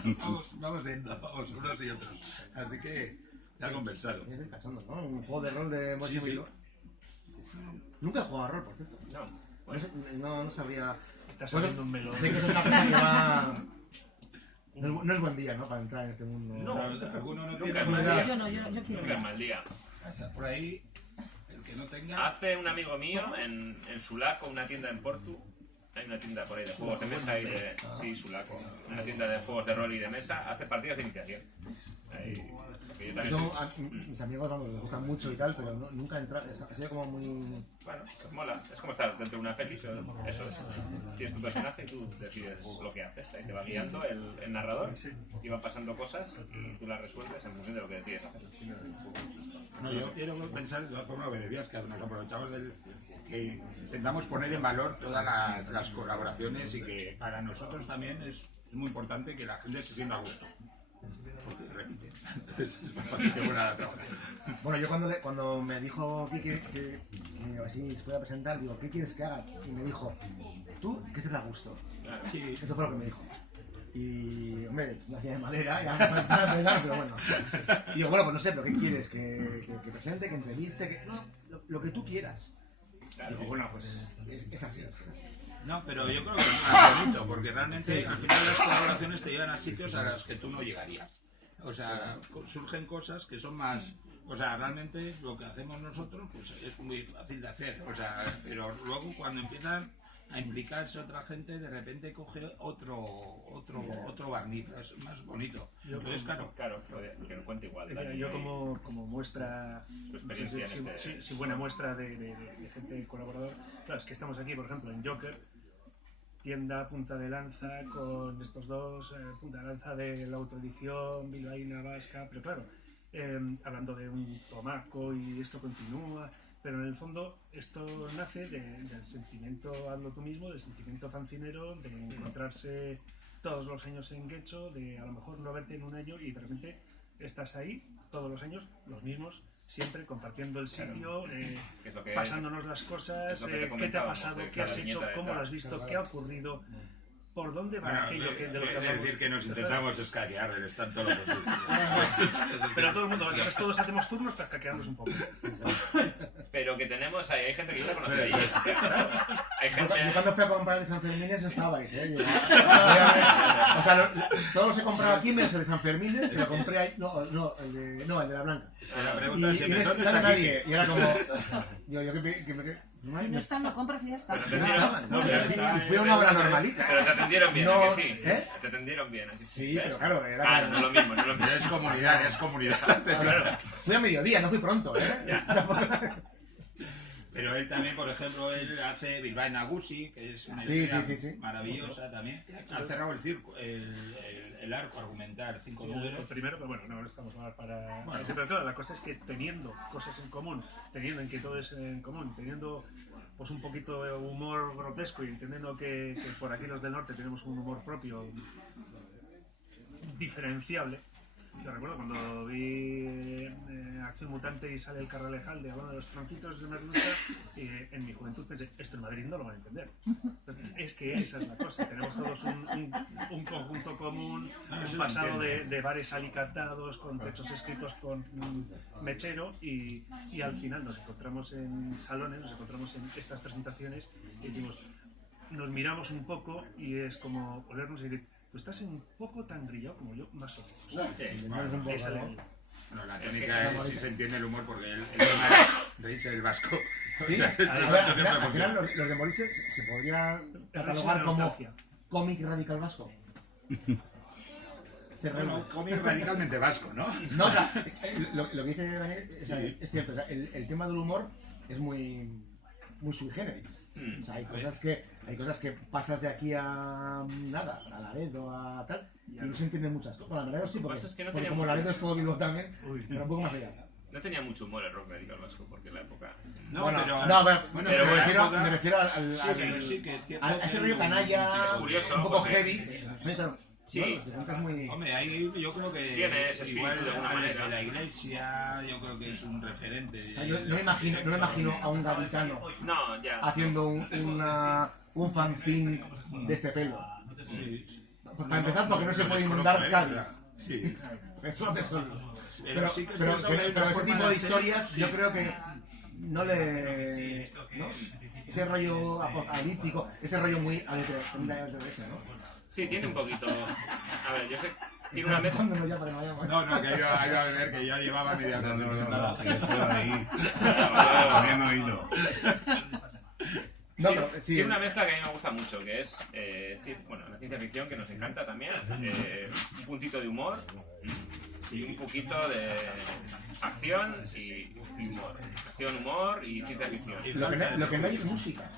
vamos yendo, vamos unos y otros. Así que ya conversado. Es el cachondo, ¿no? Un juego de rol de Mochi Sí, sí. Nunca he jugado a rol, por cierto. no, No sabría. Estás Pues, abriendo un melón. sé que es una cosa que va. No es buen día, ¿no? Para entrar en este mundo. No, Alguno no nunca tiene es mal nada. día. Yo no, yo quiero Nunca es ver. mal día. Pasa por ahí, el que no tenga. Hace un amigo mío en Sulaco, una tienda en Portu. Hay una tienda por ahí de juegos de mesa y de... Sí, Sulaco. Una tienda de juegos de rol y de mesa. Hace partidas de iniciación. Ahí, que yo también Mis amigos, vamos, les gustan mucho y tal, pero nunca he entrado. Ha sido como muy. Bueno, pues mola. Es como estar dentro de una peli, pero eso es. Tienes tu personaje y tú decides lo que haces. Ahí te va guiando el narrador y van pasando cosas y tú las resuelves en función de lo que decides hacer. No, yo quiero pensar de todas formas lo que decías, que nos aprovechamos del que intentamos poner en valor todas las colaboraciones y que para nosotros también es muy importante que la gente se sienta a gusto. Porque repite. Entonces es más fácil que buena trabajar. Bueno, yo cuando me dijo Quique que a ver si se puede presentar, digo, ¿qué quieres que haga? Y me dijo, tú, que estés a gusto. Claro. Sí, Eso fue lo que me dijo. Y, hombre, la silla de madera, ya para empezar, pero bueno. Y digo, bueno, pues no sé, pero ¿qué quieres? ¿Que presente, que entreviste? Que... No, lo que tú quieras. Digo, bueno, pues es así. no, pero yo creo que es más bonito, porque realmente al final las colaboraciones te llevan a sitios a los que tú no llegarías. O sea, surgen cosas que son más... O sea, realmente lo que hacemos nosotros pues es muy fácil de hacer. O sea, pero luego cuando empiezan a implicarse otra gente, de repente coge otro barniz, es más bonito. Entonces, claro, Claro, que lo cuente igual. Decía, Dani, yo y como muestra, su experiencia en este... sí, buena muestra de gente colaborador. Claro, es que estamos aquí, por ejemplo, en Joker, tienda punta de lanza con estos dos, punta de lanza de la autoedición, bilbaína, vasca, pero claro, hablando de un tomaco y esto continúa, pero en el fondo esto nace del sentimiento, hazlo tú mismo, del sentimiento fancinero, de encontrarse todos los años en Guecho, de a lo mejor no verte en un año y de repente estás ahí todos los años, los mismos, siempre compartiendo el sitio, Que es lo que... pasándonos las cosas, es lo que te qué te ha comentábamos, pasado, de qué has la hecho, viñeta de cómo tal. lo has visto, qué ha ocurrido, por dónde va bueno, aquello de lo que es hablamos. decir que nos intentamos escaquear del stand todo lo posible. Pero todo el mundo, entonces todos hacemos turnos para caquearnos un poco. Pero que tenemos... Hay gente que yo no conoce ahí. Hay Yo gente... cuando fui a comprar el de San Fermines estabais, ¿eh? O sea, todo se compraba aquí menos el de San Fermines, que lo compré ahí. No, el de la Blanca. La Y pregunta es no siempre, ¿dónde estaba está nadie. Quique? Y era como. Yo que me. Si no están, lo compras y ya está. Pero No estaban, ¿no? Y fui a una hora normalita. Pero te atendieron bien, No, ¿a que sí? ¿eh? Te atendieron bien. ¿a que Sí, ¿Ves? pero claro, era Claro, como- no es lo mismo, no es lo mismo. Es comunidad, es comunidad. Claro. Fui a mediodía, no fui pronto, ¿eh? Pero él también, por ejemplo, él hace Bilbao Nagusi, que es una Sí, idea sí, sí, sí. maravillosa también. Ha cerrado el circo, el el arco argumental, 5 Sí, números. el primero, pero bueno, no estamos para... Bueno. Pero claro, la cosa es que teniendo cosas en común, teniendo en que todo es en común, teniendo pues un poquito de humor grotesco y entendiendo que por aquí los del norte tenemos un humor propio diferenciable. Yo recuerdo cuando vi Acción Mutante y sale el Carralejal de uno de los tronquitos de Merluza, y en mi juventud pensé, esto en Madrid no lo van a entender. Es que esa es la cosa, tenemos todos un conjunto común, un pasado de bares alicatados, con textos escritos con mechero, y al final nos encontramos en salones, nos encontramos en estas presentaciones y decimos, nos miramos un poco y es como olernos y decir, tú estás un poco tan grillado como yo, más o menos. Sí. Esa alegría. Bueno, la Es técnica que- es si se entiende el humor porque el tema es reírse del vasco. Sí, O sea, al no final, siempre al final funciona. los de Morise se podría Es catalogar una como nostalgia. cómic radical vasco. Bueno, cómic radicalmente vasco, ¿no? No, o sea, lo que dice Daniel es cierto, o sea, el tema del humor es muy sui generis. O sea, hay cosas que pasas de aquí a nada, a Laredo, a tal, y no se entienden muchas cosas. Bueno, a Laredo sí, Lo que porque, pasa es que no porque tenía como mucho. Laredo es todo Bilbao también, pero un poco más allá. No tenía mucho humor el rock radical vasco, porque en la época... No, Bueno, pero, no, pero bueno, pero pero me, la refiero, época- me refiero al, Sí, pero sí que es cierto a ese que- rollo canalla, Es curioso, un poco porque- heavy. Sí. Bueno, se cuenta es muy... Hombre, ahí yo creo que Tiene ese espíritu igual de alguna desde manera. la iglesia yo creo que es un referente. O sea, yo no me imagino a un gaditano No, ya. haciendo un fanzine de este pelo. Sí. Para empezar, porque no se Lo puede desconozco, inundar Cádiz. Sí. Eso hace solo. Pero sí que es cierto que hay pero una ese forma tipo de hacer- historias sí. yo creo que no le... ¿no? Ese rollo apocalíptico, ese rollo muy... A ver, ese, ¿no? Sí, tiene un poquito... A ver, yo sé... Tiene una Está mezcla... tocándonos ya para que no vayamos. No, que iba a ver que ya llevaba media hora. No, que eso ahí. Tiene Habían oído. No, pero sí. Tiene una mezcla que a mí me gusta mucho, que es bueno, la ciencia ficción, que nos encanta también, un puntito de humor y un poquito de acción y humor. Acción, humor y ciencia ficción. Lo que no hay es música.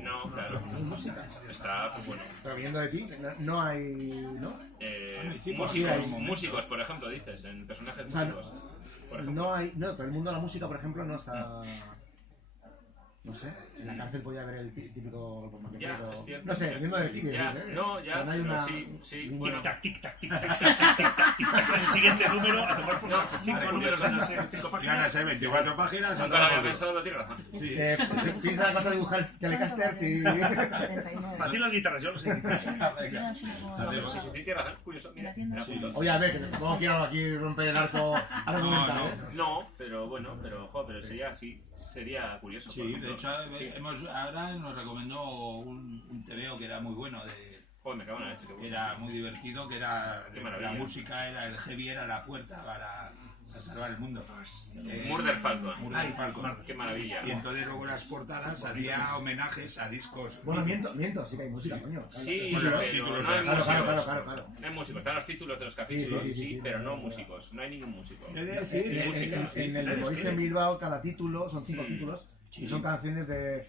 No, claro. No hay música. Está, pues bueno. Pero viendo de ti, no hay... ¿no? hicimos sí, hay músicos, por ejemplo, dices, en personajes O sea, músicos. Por ejemplo. No hay... No, pero el mundo de la música, por ejemplo, no está... No sé, en la cárcel podía haber el típico maquetero. es cierto, No sé, es viendo de ti. Ya, no, ya, O sea, no hay pero una... sí, Bueno, Tic-tac, tic-tac, tic-tac, tic-tac, tic-tac, tic-tac. El siguiente número a tomar por saco. 5 números van a ser 5 Iban a páginas. ser 24 páginas. nunca lo había pensado, pero tiene razón. Sí. piensa la cosa de dibujar telecasters y... 79. Para ti las guitarras, yo los edificios. Era así como- Sí, tiene razón, es curioso. Mira, Sí. me apunto. Oye, a ver, que tampoco quiero aquí romper el arco argumental, No, ¿eh? No, pero bueno, pero sería así. Sería curioso. por Sí, ejemplo. de hecho, Sí. ahora nos recomendó un TVO que era muy bueno, Joder, me cago en la leche, qué que bueno. era muy divertido, que era Qué la maravilla. música, el heavy era la puerta para salvar el mundo. Murder Falcon. Murder Falcon. Qué maravilla. Y entonces luego las portadas había homenajes a discos. Bueno, miento, sí que hay música, coño. Sí, Claro, pero títulos, no hay claro, músicos. claro. No hay músicos, están los títulos de los capítulos, Sí, sí, pero no sí. músicos. No hay ningún músico. He de decir, Y música. En el de Moris en Bilbao, cada título, son 5 títulos, Sí. y son canciones de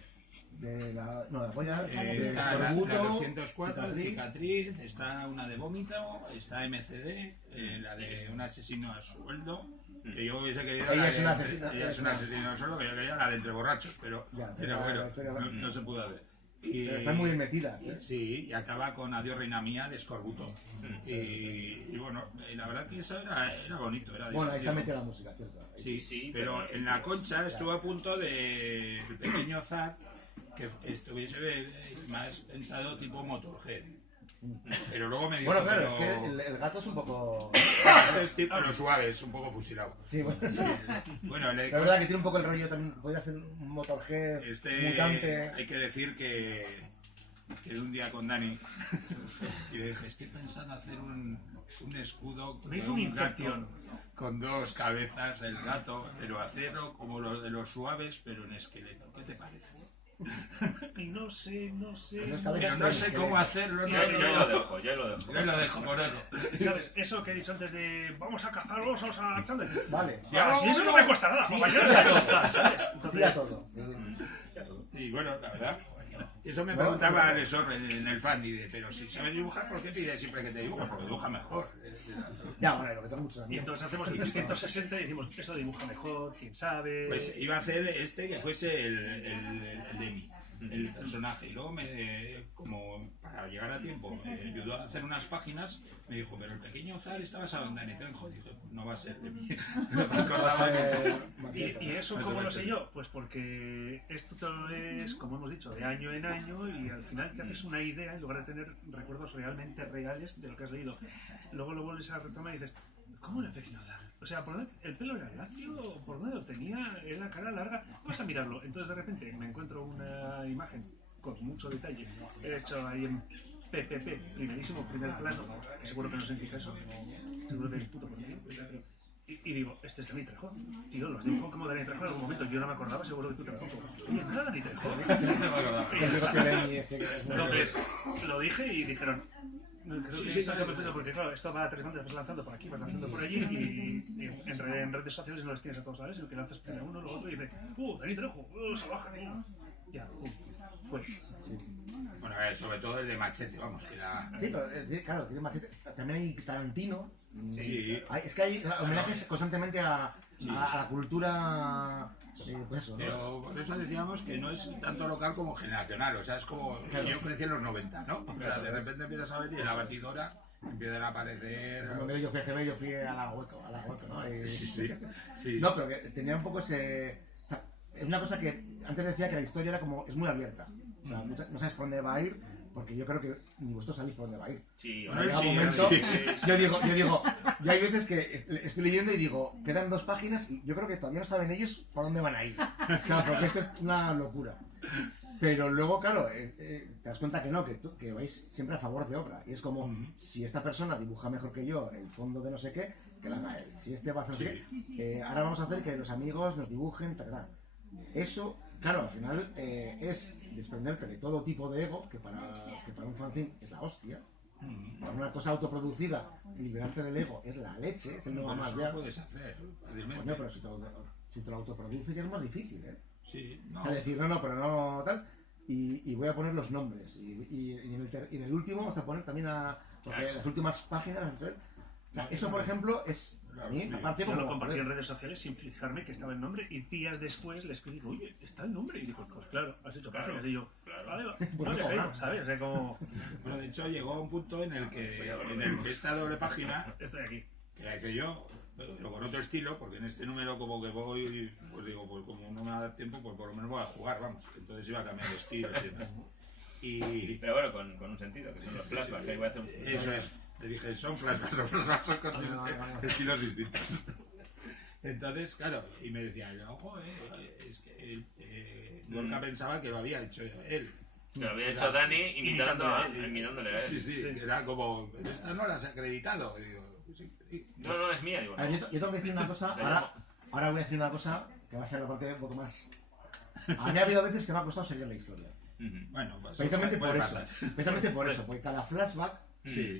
la... No, de la polla, de está la Escorbuto, 204, Cicatriz. Cicatriz, está una de Vómito, está MCD, la de un asesino a sueldo. Que yo hubiese querido Ella la es de- una asesina- ella es una asesina a sueldo, que yo quería la de Entre Borrachos, pero Ya, pero la bueno, historia- no se pudo hacer. Y, Pero están muy bien metidas, ¿eh? Sí, y acaba con Adiós Reina Mía de Escorbuto. Y bueno, la verdad que eso era bonito. Era Bueno, ahí está divertido. metida la música, cierto. Sí, Sí, pero pero- en la Concha estuvo a punto de el pequeño Zar que estuviese más pensado tipo Motorhead. Pero luego me dijo, Bueno, claro, es pero- que el gato es un poco... este es tipo lo suave, es un poco fusilado. Sí, bueno, Bueno, la verdad que tiene un poco el rollo también, podría ser un Motorhead, mutante... hay que decir que un día con Dani y le dije, estoy pensando hacer un escudo Me hizo con una un gato incepción. con 2 cabezas, el gato, pero hacerlo como los de los suaves, pero en esqueleto. ¿Qué te parece? Y no sé. Dos cabezas. Pero no sé cómo hacerlo. Yo No, lo dejo, yo lo dejo. Yo lo dejo por eso. ¿Sabes? Eso que he dicho antes de vamos a cazar osos a Chandler. Vale. Ya, si eso no me cuesta nada, Sí, papá, yo sí, no a sé todo. cazar, ¿sabes? Sí a todo. Y bueno, la verdad, Y eso me preguntaba Alessor en el fan, dice, pero si sabes dibujar, ¿por qué pides siempre que te dibujes? Porque dibuja mejor. Ya, bueno, lo que tengo muchos Y amigos. entonces hacemos el 360 y decimos, eso dibuja mejor, quién sabe. Pues iba a hacer que fuese el Demi, el personaje. Y luego, como para llegar a tiempo, me ayudó a hacer unas páginas. Me dijo, pero el pequeño Zar está basado en Danny Trejo. Dije, no va a ser Demi. No me acordaba que... Y eso, ¿cómo lo sé yo? Pues porque esto te lo lees, como hemos dicho, de año en año y al final te haces una idea en lugar de tener recuerdos realmente reales de lo que has leído. Luego lo vuelves a retomar y dices, ¿cómo era el pequeño Zar? O sea, ¿por dónde el pelo era lacio? ¿Por dónde lo tenía? ¿En la cara larga? Vamos a mirarlo. Entonces de repente me encuentro una imagen con mucho detalle, he hecho ahí en PPP, primer plano, que seguro que no significa eso, seguro que es puto por mí, y digo, este es Danny Trejo, tío, lo has dibujado como Danny Trejo en algún momento, yo no me acordaba, seguro que tú tampoco. Oye, ¿no era Danny Trejo? Entonces, lo dije y dijeron, creo que es algo perfecto porque claro, esto va a 3 bandas, vas lanzando por aquí, vas lanzando por allí y en redes sociales no los tienes a todos a la vez, sino que lanzas primero uno, luego otro y dices, Danny Trejo, se baja, ya, fue. Bueno, sobre todo el de Machete, vamos, que era... Sí, pero claro, tiene Machete. También hay Tarantino. Sí. Es que hay homenajes constantemente a la cultura. Pues eso, ¿no? Pero por eso decíamos que no es tanto local como generacional, o sea, es como yo crecí en los 90, ¿no? O sea, de repente empiezas a ver y en la batidora empiezan a aparecer... Cuando yo fui a GB, yo fui a la hueco, ¿no? Sí. No, pero que tenía un poco ese... O sea, es una cosa que antes decía que la historia era como... es muy abierta. O sea, no sabes por dónde va a ir, porque yo creo que ni vosotros sabéis por dónde va a ir. Sí, Cuando llega un momento, yo digo, yo hay veces que estoy leyendo y digo, quedan 2 páginas y yo creo que todavía no saben ellos por dónde van a ir. Claro, porque esto es una locura. Pero luego, claro, te das cuenta que no, que vais siempre a favor de obra. Y es como, si esta persona dibuja mejor que yo el fondo de no sé qué, que la haga él. Si este va a hacer no sé qué, ahora vamos a hacer que los amigos nos dibujen, tal. Eso, claro, al final es desprenderte de todo tipo de ego, que para un fanzine es la hostia. Para una cosa autoproducida, liberarte del ego es la leche, es el nuevo más eso ya. lo puedes hacer fácilmente. Coño, pero si te lo autoproduces ya es más difícil, ¿eh? Sí, no. O sea, decir, no, pero no tal. Y voy a poner los nombres. Y en el último vamos a poner también porque las últimas páginas. O sea, eso, por ejemplo, es. A mí me parece Yo como. lo compartí en redes sociales sin fijarme que estaba el nombre y días después le escribí, oye, está el nombre. Y dijo, pues claro, has hecho páginas. Y yo, vale, vale, ¿sabes? O sea, como. Bueno, de hecho, llegó a un punto en el que esta doble página, Estoy aquí. que la hice yo, pero con otro estilo, porque en este número como que voy, pues digo, pues como no me va a dar tiempo, pues por lo menos voy a jugar, vamos. Entonces iba a cambiar de estilo y demás. Pero bueno, con un sentido, que son los flashbacks, ahí voy a hacer un... Eso es. Le dije, son flashbacks, los flashbacks son con estilos distintos. Entonces, claro, y me decía, ojo, es que Gorka pensaba que lo había hecho él. Que lo había hecho Dani imitándole a él. Sí, era como, esta no la has acreditado. Y digo, sí. No, es mía, digo. A ver, yo tengo que decir una cosa, ahora voy a decir una cosa que va a ser la parte un poco más. A mí ha habido veces que me ha costado seguir la historia. Bueno, pues precisamente por eso, porque cada flashback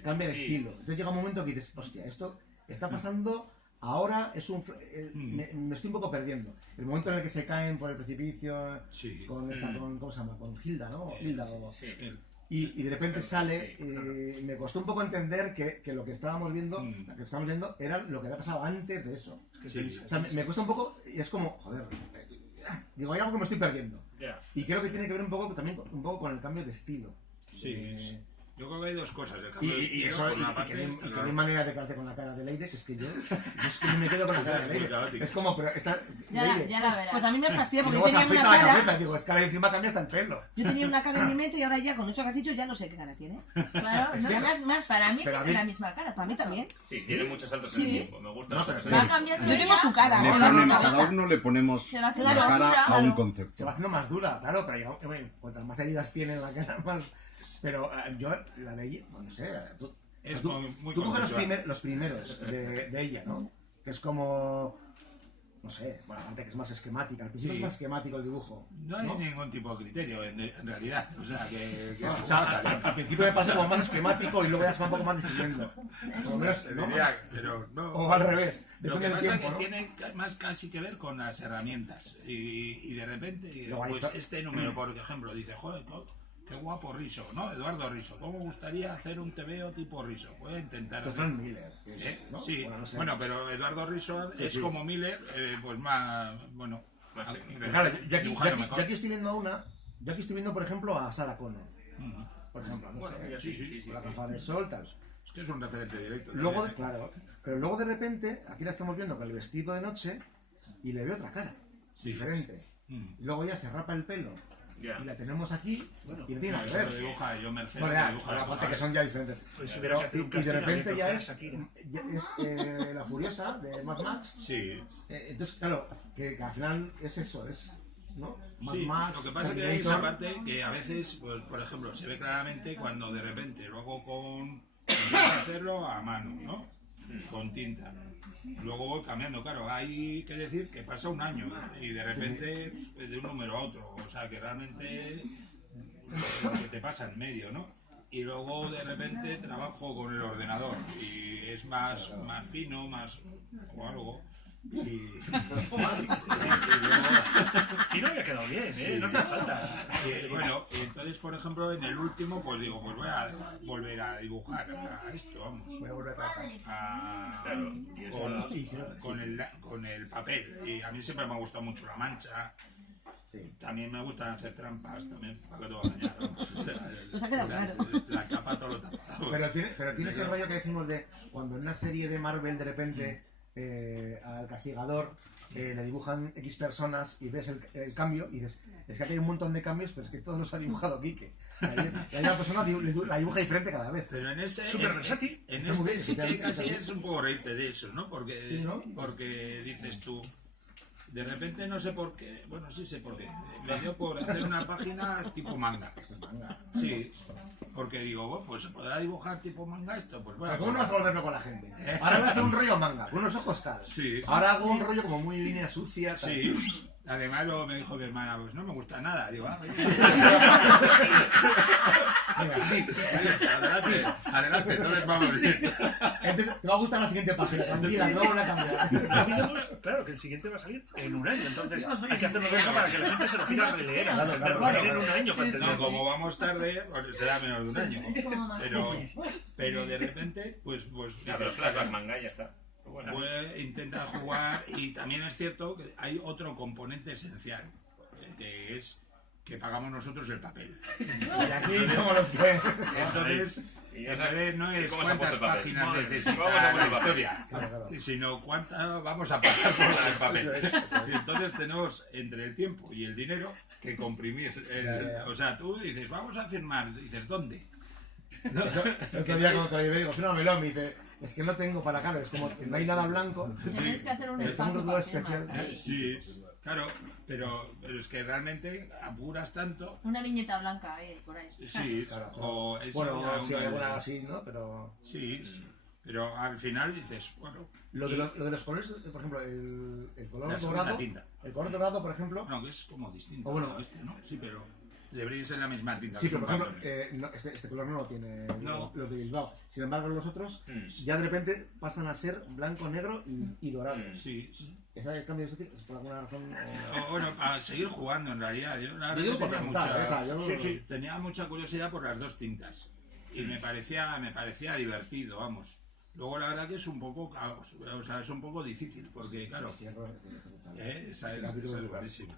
cambia de estilo. Entonces llega un momento que dices, hostia, esto está pasando ahora, es un me estoy un poco perdiendo. El momento en el que se caen por el precipicio con ¿cómo se llama? Con Hilda, ¿no? Hilda y de repente sale, me costó un poco entender que lo que estábamos viendo, era lo que había pasado antes de eso. O sea, me cuesta un poco y es como, joder, digo, hay algo que me estoy perdiendo. Y creo que tiene que ver un poco con el cambio de estilo. Yo creo que hay dos cosas. El cambio de estilo, por una parte, que no hay manera de quedarte con la cara de Leides, es que yo me quedo con la cara de Leides. Es como, pero esta... Ya la verás. Pues a mí me fastidia porque yo tenía una cara... la cabeza, digo, es que ahora encima cambia hasta el pelo. Yo tenía una cara en mi mente y ahora ya, con eso que has dicho, ya no sé qué cara tiene. Claro, más para mí tiene la misma cara, para mí también. Sí, tiene muchos saltos en el tiempo, me gusta. Va a cambiar, yo tengo su cara. Cada uno le ponemos la cara a un concepto. Se va haciendo más dura, claro, pero cuantas más heridas tiene en la cara, más... Pero yo, la de ella, no sé, tú coges los primeros de ella, ¿no? Que es como... no sé, bueno, aparte que es más esquemática, al principio Sí. es más esquemático el dibujo. No hay ningún tipo de criterio, en realidad. O sea, que O sea, al principio me parece como más esquemático y luego ya se va un poco más definiendo. Por lo menos, te ¿no? diría, pero no. O al revés, Lo depende que del pasa tiempo, es ¿no? que tiene más casi que ver con las herramientas. Y de repente, Luego hay pues zo- este número, por ejemplo, dice, joder, qué guapo Riso, ¿no? Eduardo Riso. ¿Cómo gustaría hacer un TVO tipo Riso? Voy a intentar Esto es hacer. Frank Miller, ¿no? Sí, Bueno, no sé. bueno, pero Eduardo Riso Sí, es sí. como Miller, pues más, bueno, Más técnico. Claro, yo dibujando mejor. aquí estoy viendo yo aquí estoy viendo, por ejemplo, a Sarah Connor, Ujú. por ejemplo, no Bueno, sé, ya sí. con la gafa de sol, tal. Es que es un referente directo. Luego, también. claro, pero luego de repente, aquí la estamos viendo con el vestido de noche y le veo otra cara, diferente. Y luego ya se rapa el pelo Ya. y la tenemos aquí y no tiene nada que Eso lo ver. dibuja yo Mercedes. Bueno, lo ya, dibuja bueno, la aparte que mujer. son ya diferentes. Pues si hubiera que hacer un Y de casting, repente habría ya que es, coger a ya es la Furiosa de Mad Max. Sí, Entonces, claro, que al final es eso, es, ¿no? Mad sí, Max, lo que pasa es que hay esa Terminator. parte que a veces, pues, por ejemplo, se ve claramente cuando de repente luego empiezo a hacerlo a mano, ¿no? Con tinta. Luego voy cambiando, claro, hay que decir que pasa un año y de repente de un número a otro, o sea que realmente lo que te pasa en medio, ¿no? Y luego de repente trabajo con el ordenador y es más fino, más o algo. Y Fino había quedado bien, ¿eh? No hace falta. bueno, entonces por ejemplo en el último pues digo, pues voy a volver a dibujar a esto, vamos. Voy a volver a trabajar. Claro, y eso Con el papel. Y a mí siempre me ha gustado mucho la mancha. Sí. También me gustan hacer trampas, también, para que te voy a engañar. Vamos, o sea, Nos ha quedado claro. la capa todo lo tapa. Pero tiene ese rollo que decimos de cuando en una serie de Marvel de repente al castigador le dibujan X personas y ves el cambio y dices, es que aquí hay un montón de cambios, pero es que todos los ha dibujado Quique. Y hay una persona la dibuja diferente cada vez. Pero en este, Súper versátil. en Está muy este bien, sí que efectivamente. casi es un poco reírte de eso, ¿no? Porque, Sí, ¿no? porque dices tú, de repente no sé por qué, bueno, sí sé por qué, me dio por hacer una página tipo manga. Esto es manga. Sí, porque digo, bueno, pues se podrá dibujar tipo manga esto, pues bueno. Pero ¿cómo no vas a volverlo con la gente? Ahora voy a hacer un rollo manga, con unos ojos tal. Sí. Ahora hago un rollo como muy línea sucia. Tal. Sí. Además luego me dijo mi hermana, pues no me gusta nada. Digo, Venga, sí. adelante, adelante, entonces vamos bien. Entonces te va a gustar la siguiente página, tranquila, no van a cambiar. No olvidemos, claro, que el siguiente va a salir en un año, entonces hay que hacerlo de eso para que la gente se lo quiera releer. Claro, Entenderlo claro, en claro. un año para No, entenderlo. como vamos tarde, pues será menos de un año. Es como más. Pero de repente, pues Ya, pero flashback manga y ya está. Bueno. pues intenta jugar y también es cierto que hay otro componente esencial, que es que pagamos nosotros el papel. Y aquí somos los que... Entonces, Y ya entonces no es ¿cómo se ha cuántas puesto el papel? páginas Madre mía, necesita ¿cómo se ha puesto la el papel? historia, Claro. sino cuántas vamos a pagar por el papel. Y entonces tenemos entre el tiempo y el dinero que comprimir. Ya. O sea, tú dices, vamos a firmar, dices, ¿dónde? El otro día cuando te lo digo, fírmamelo, me dice, es que no tengo para cara, es como que no hay nada blanco. Tenéis que hacer un Tengo espacio un para rótulo especial. firmas, Sí, claro, pero es que realmente apuras tanto. Una viñeta blanca por ahí. Sí, Claro, o eso Bueno, ya sí, una- alguna así, ¿no? Pero Sí, pero al final dices, bueno, lo de los colores, por ejemplo, el color la segunda dorado, tinta. el color dorado, por ejemplo, No, que es como distinto. O bueno. ¿no? Este, ¿no? Sí, pero debería ser la misma tinta. sí, que pero son por ejemplo, patrones. no, este color no lo tiene No. los de Bilbao. Sin embargo, los otros Mm. ya de repente pasan a ser blanco, negro y dorado. Mm. Sí. ¿Ese cambio de estilo es por alguna razón? Bueno, para seguir jugando en realidad. Yo la Yo verdad digo que por tenía preguntar, o sea, yo- Sí, sí, tenía mucha curiosidad por las dos tintas. Y me parecía divertido, vamos. Luego la verdad que es un poco caos, o sea, es un poco difícil, porque claro, esa es buenísima.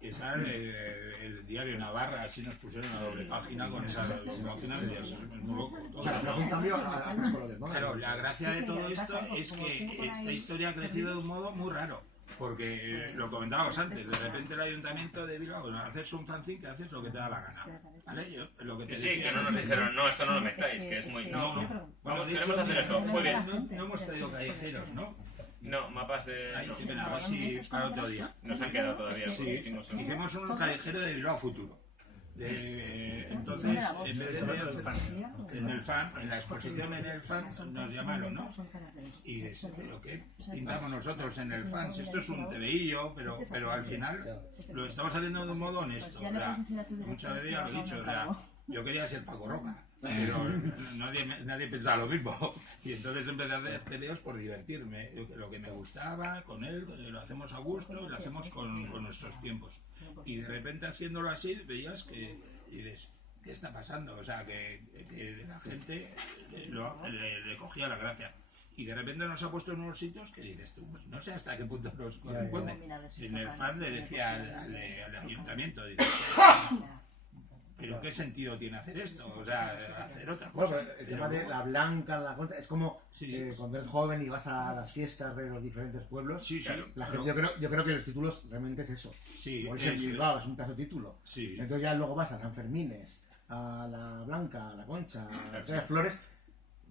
Esa el diario Navarra, así nos pusieron a doble página con esas páginas de es muy loco. todo, Claro, pero ¿no? fue un cambio a tres colores, ¿no? Claro, la gracia de todo esto es que esta historia ha crecido de un modo muy raro. Porque lo comentábamos antes, de repente el ayuntamiento de Bilbao, bueno, haces un fanzine que haces lo que te da la gana. ¿Vale? Yo, lo que te Sí, sí, decía- que no nos dijeron, no, esto no lo metáis, que es muy... No, vamos, de hecho, queremos hacer esto, muy bien. No hemos traído callejeros, ¿no? No, mapas de... Ahí no. sí, a ver si para otro día. Nos han quedado todavía. porque Sí, hicimos un- hicimos un callejero de Bilbao Futuro. Entonces, en vez de en el fan, en la exposición en el fan, nos llamaron, ¿no? Y dice, ¿pero qué pintamos nosotros en el fan? Esto es un tebeillo, pero al final lo estamos haciendo de un modo honesto. O sea, muchas veces ya lo he dicho, o sea, yo quería ser Paco Roca, pero nadie pensaba lo mismo. Y entonces empecé a hacer tebeos por divertirme, lo que me gustaba con él, lo hacemos a gusto, lo hacemos con nuestros tiempos. Y de repente haciéndolo así, veías que, y dices, ¿qué está pasando? O sea, que la gente le cogía la gracia. Y de repente nos ha puesto en unos sitios que dices tú, pues no sé hasta qué punto nos corresponde. En el fan le decía al ayuntamiento, dice, ¿pero qué sentido tiene hacer esto? O sea, hacer otra cosa. Bueno, el tema de la Blanca, la Concha, es como cuando eres joven y vas a las fiestas de los diferentes pueblos. Sí, sí. La gente, yo creo que los títulos realmente es eso. Sí, por eso Bilbao es un pedazo de título. Sí. Entonces ya luego vas a San Fermines, a la Blanca, a la Concha, a las flores.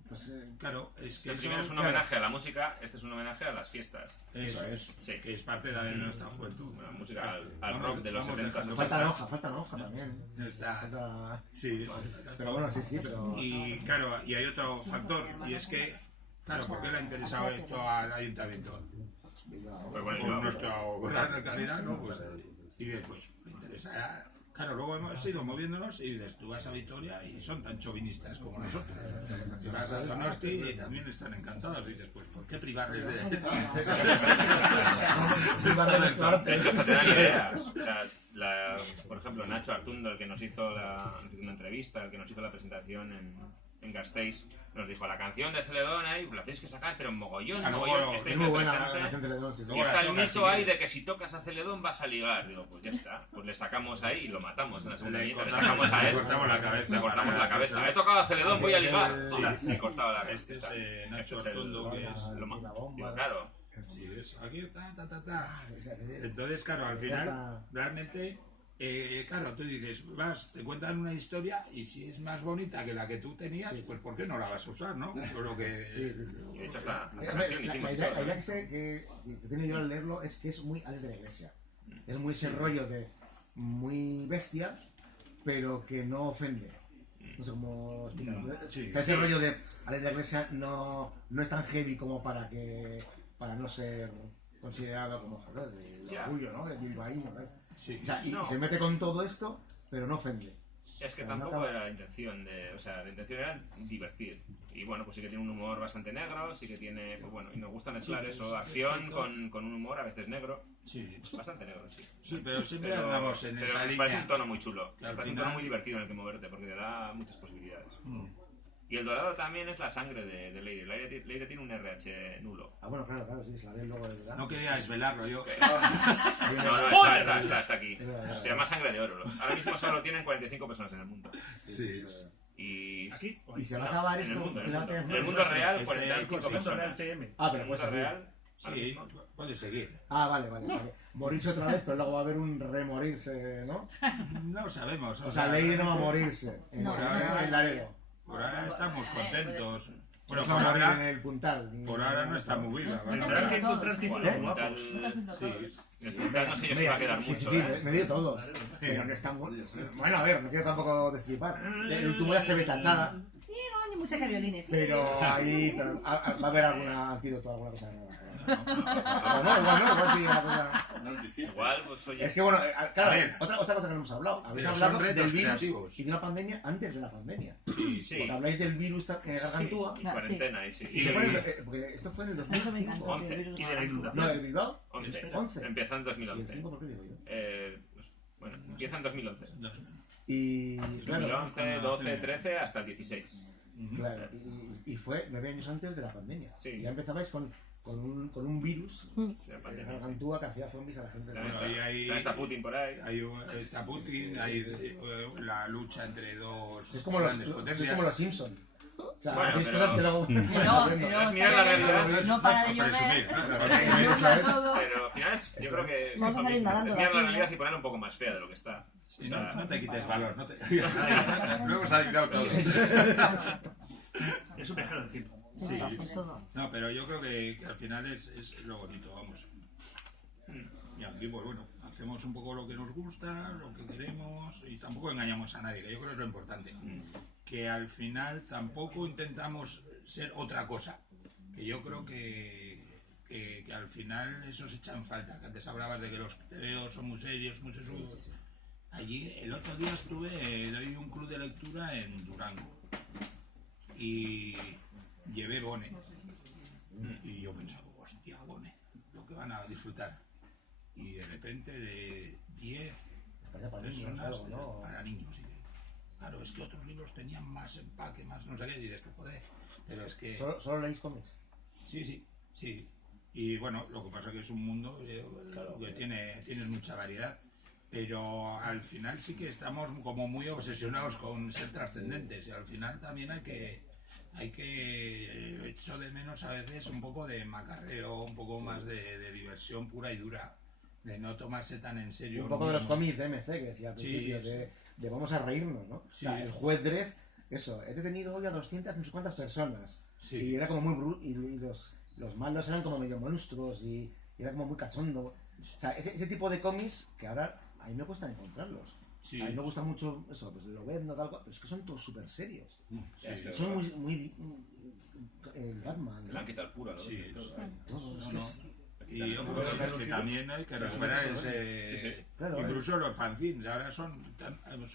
Pues, claro, es que el primero es un homenaje a la música, este es un homenaje a las fiestas. Eso es, sí. Que es parte también de nuestra juventud. La música al rock de los 70. Falta hoja también. Está, sí. Pero bueno, sí. Pero... Y claro, y hay otro factor, y es que, claro, ¿por qué le ha interesado esto al ayuntamiento? Pues bueno, por nuestra gran calidad, ¿no? Pues, y después le interesa. Claro, luego hemos ido moviéndonos y dices, tú vas a Vitoria y son tan chauvinistas como nosotros. Y vas a Donosti y también están encantados. Y dices, pues, ¿por qué privarles de De hecho, hasta te dan ideas. O sea, por ejemplo, Nacho Artundo, el que nos hizo una entrevista, el que nos hizo la presentación en Gasteiz, nos dijo, la canción de Celedón ahí, la tenéis que sacar, pero en mogollón, es muy buena la canción de Celedón. Y está el mito ahí de que si tocas a Celedón vas a ligar. Digo, pues ya está, pues le sacamos ahí y lo matamos en la segunda mitad, le sacamos a él, le cortamos la cabeza. Le cortamos la cabeza. He tocado a Celedón, voy a ligar. Sí, cortado la cabeza. Este es Nacho Artundo, que es lo más. Claro. Sí, es aquí, Entonces, claro, al final, realmente... claro, tú dices, te cuentan una historia y si es más bonita que la que tú tenías, pues ¿por qué no la vas a usar, no? Por lo que... Y de hecho la idea que tiene yo al leerlo es que es muy Alex de la Iglesia. Es muy ese rollo de muy bestia, pero que no ofende. No sé cómo explicarlo. O sea, ese rollo de Alex de la Iglesia no es tan heavy como para no ser considerado como, joder, de orgullo, ¿no? De bilbaíno, ¿no? Sí. O sea, y se mete con todo esto, pero no ofende. Es que tampoco era la intención la intención era divertir. Y bueno, pues sí que tiene un humor bastante negro, sí que tiene, pues bueno, y nos gusta mezclar eso, acción con un humor a veces negro. Sí. Bastante negro, sí. Sí, pero siempre andamos en esa línea. Parece un tono muy chulo. Parece un tono muy divertido en el que moverte, porque te da muchas posibilidades. Y el dorado también es la sangre de Leire. Leire tiene un RH nulo. Ah, bueno, claro, sí, se la ve luego de verdad. No quería desvelarlo yo. Está aquí. Se llama sangre de oro. Ahora mismo solo tienen 45 personas en el mundo. Sí. Y se va a acabar esto. En el mundo real, 45 personas. Ah, pero pues real. Sí, puedes seguir. Ah, vale. Morirse otra vez, pero luego va a haber un remorirse, ¿no? No sabemos. O sea, Leire no va a morirse. En Laredo. Por ahora estamos contentos. Bueno, por ahora en el Puntal. Por ahora no está muy viva. Hay que encontrar títulos guapos. Sí. El Puntal no sé yo si va a quedar mucho. Sí, me dio todos. Pero no está muy... Bueno, a ver, no quiero tampoco destripar. El último ya se ve tachada. Sí, no, ni música violines. Pero ahí va a haber alguna antídoto, alguna cosa nueva. Igual, pues oye. Es que bueno, claro, otra cosa que no hemos hablado. Habéis hablado del virus creativos. y de una pandemia antes de la pandemia. Sí. Porque habláis del virus Gargantúa. Y cuarentena, y sí. Porque esto fue en el 2005. 11. Y de la inundación. No, ¿el Bilbao? 11. Empieza en 2011. ¿Y el 5 por qué digo yo? Bueno, empieza en 2011. Y claro, 2011, 12, 13 hasta el 16. Claro, y fue 9 años antes de la pandemia. Sí. Ya empezabais con un virus Sí, de Gargantúa que hacía zombies a la gente. También está Putin por ahí. Está Putin, hay la lucha entre dos Es como los Simpsons. O sea, Bueno, hay pero- cosas que luego... Es mirar la realidad. No para de presumir, llover. ¿no? ¿sabes? Pero al final yo creo que Vamos a salir nadando es de mirar la aquí, realidad y ponerla un poco más fea de lo que está. O sea, No te quites valor, no te... Luego se ha dictado todo. Es un viajero del tiempo. Sí. Todo. No, pero yo creo que al final es lo bonito, vamos. Y aquí, pues bueno, hacemos un poco lo que nos gusta, lo que queremos y tampoco engañamos a nadie, que yo creo que es lo importante. Que al final tampoco intentamos ser otra cosa, que yo creo que al final eso se echa en falta. Que antes hablabas de que los TVO son muy serios, muy sesudos. Allí, el otro día doy un club de lectura en Durango y llevé Bone. Y yo pensaba, hostia, Bone, lo que van a disfrutar. Y de repente de 10 personas para niños. Claro, es que otros libros tenían más empaque, más no sé qué, y dices que joder. Pero es que... ¿Solo leéis cómics? Sí. Y bueno, lo que pasa es que es un mundo que tienes mucha variedad. Pero al final sí que estamos como muy obsesionados con ser trascendentes. Y al final también hay que echo de menos a veces un poco de macarreo, un poco más de diversión pura y dura. De no tomarse tan en serio. Un poco de los cómics de MC que decía al principio, de vamos a reírnos, ¿no? Sí. O sea, el juez Dredd, eso, he detenido hoy a 200 no sé cuántas personas. Sí. Y era como muy bruto, y los malos eran como medio monstruos, y era como muy cachondo. O sea, ese tipo de cómics que ahora a mí me cuesta encontrarlos. Sí. O sea, a mí me gusta mucho eso, pues lo ven, no tal cual, pero es que son todos súper serios. Sí. Son muy el Batman. Le han quitado el puro, ¿no? Sí. Todo, es que es... Y yo creo que también hay que recuperar ese... Claro, incluso los fanzines ahora son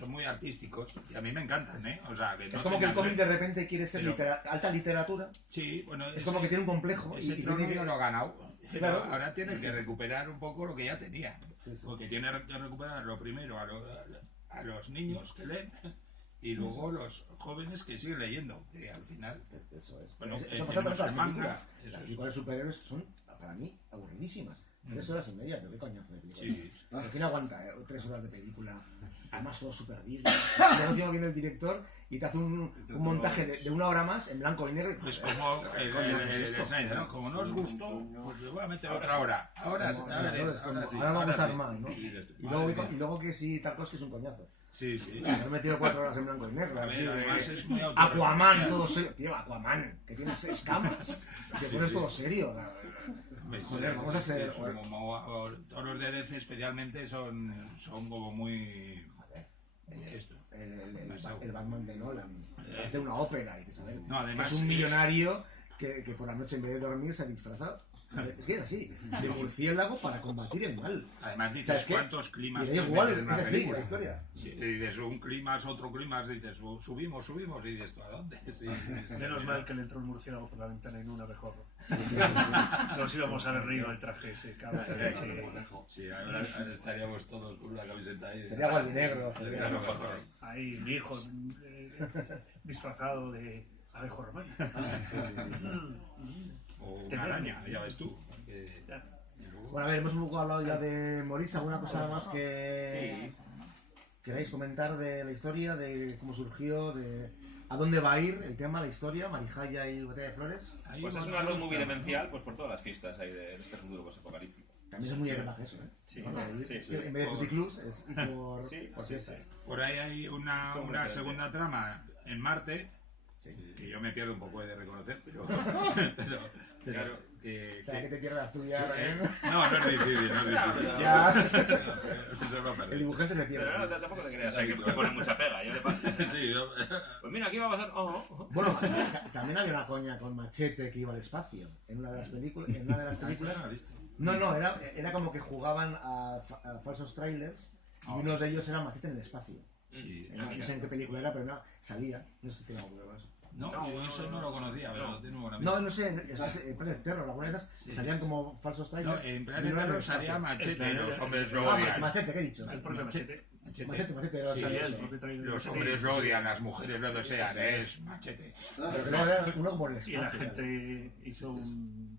muy artísticos y a mí me encantan, ¿eh? O sea, que no es como que el tengan- cómic de repente quiere ser alta literatura. Sí, bueno... Es como que tiene un complejo. Ese y trono tiene ya que... lo ha ganado. Pero Claro. ahora tiene que recuperar un poco lo que ya tenía. Sí. Porque tiene que recuperar lo primero a los niños que leen y luego los jóvenes que siguen leyendo. Que al final... Eso es. Bueno, Eso pasa también con las manga, películas. eso Las es. películas de superhéroes son, para mí, aburridísimas. 3 horas y media, pero qué coñazo de película. Sí. Pero ¿quién aguanta 3 horas de película? Además todo súper digno. Luego encima viene el director y te hace un montaje de 1 hora más en blanco y negro. Y Pues como el Snyder, ¿no? Como no os gustó, pues le voy a meter otra hora. Ahora sí. Ahora me va a gustar más, ¿no? Y luego que sí, Tarkovsky es un coñazo. Sí. Me he metido 4 horas en blanco y negro. A ver, tío, además es muy Aquaman, todo serio. Tío, Aquaman, que tiene 6 camas. Te pones todo serio. Joder, vamos a ser... Como todos los de DC especialmente son como muy... Esto. El Batman de Nolan. Hace una ópera y a ver, No, además es un millonario que por la noche en vez de dormir se ha disfrazado. Es que es así, de murciélago para combatir el mal. Además O sea, dices es que- cuántos climas y da puedes igual, meter en es una así película. la historia. Sí, y dices un clima, otro clima, dices subimos, y dices ¿tú a dónde? Sí. Menos mal que le entró el murciélago por la ventana y no un abejorro. Nos íbamos a ver río el traje ese, cabrón. Sí, ahora estaríamos todos con una camiseta ahí. Sería guardinegro, sería- Ahí mi hijo disfrazado de abejo romano. O una araña, ya ves tú. Bueno, a ver, hemos un poco hablado ya de Maurice. ¿Alguna cosa más que queráis comentar de la historia, de cómo surgió, de a dónde va a ir el tema, la historia, Marijaya y Botella de Flores? Pues es una road movie demencial, pues por todas las fiestas ahí de este futuro posapocalíptico. También es muy RPG eso, ¿eh? Sí, Bueno, sí. en vez de Citiclubs es ir por Sí, fiestas. sí. Por ahí hay una diferente. segunda trama en Marte, Sí. que yo me pierdo un poco de reconocer, pero Claro. O sea, que te pierdas tú ya, ¿eh? no es difícil, no es difícil. Ya. Eso no El perder. dibujante se pierde. Pero no, tampoco te creas, que te pone mucha pega. Yo le paso. Sí, yo- Pues mira, aquí va a pasar. Bueno, también había una coña con Machete que iba al espacio en una de las películas. No, era como que jugaban a falsos trailers y uno de ellos era Machete en el espacio. Sí. No sé en qué película era, pero no, salía. No sé si tengo pruebas. No, yo eso no lo conocía, pero tengo una No sé, en Planet Terror, algunas de esas salían como falsos No, trailers. en Planet Terror salía Machete, los hombres lo Ah, odian. Machete, ¿qué he dicho? El propio machete. Machete, era Sí, salía el eso. propio trailer. Los hombres lo odian, las mujeres lo desean, es Machete. Pero que era uno como el Y la espacio. gente hizo un...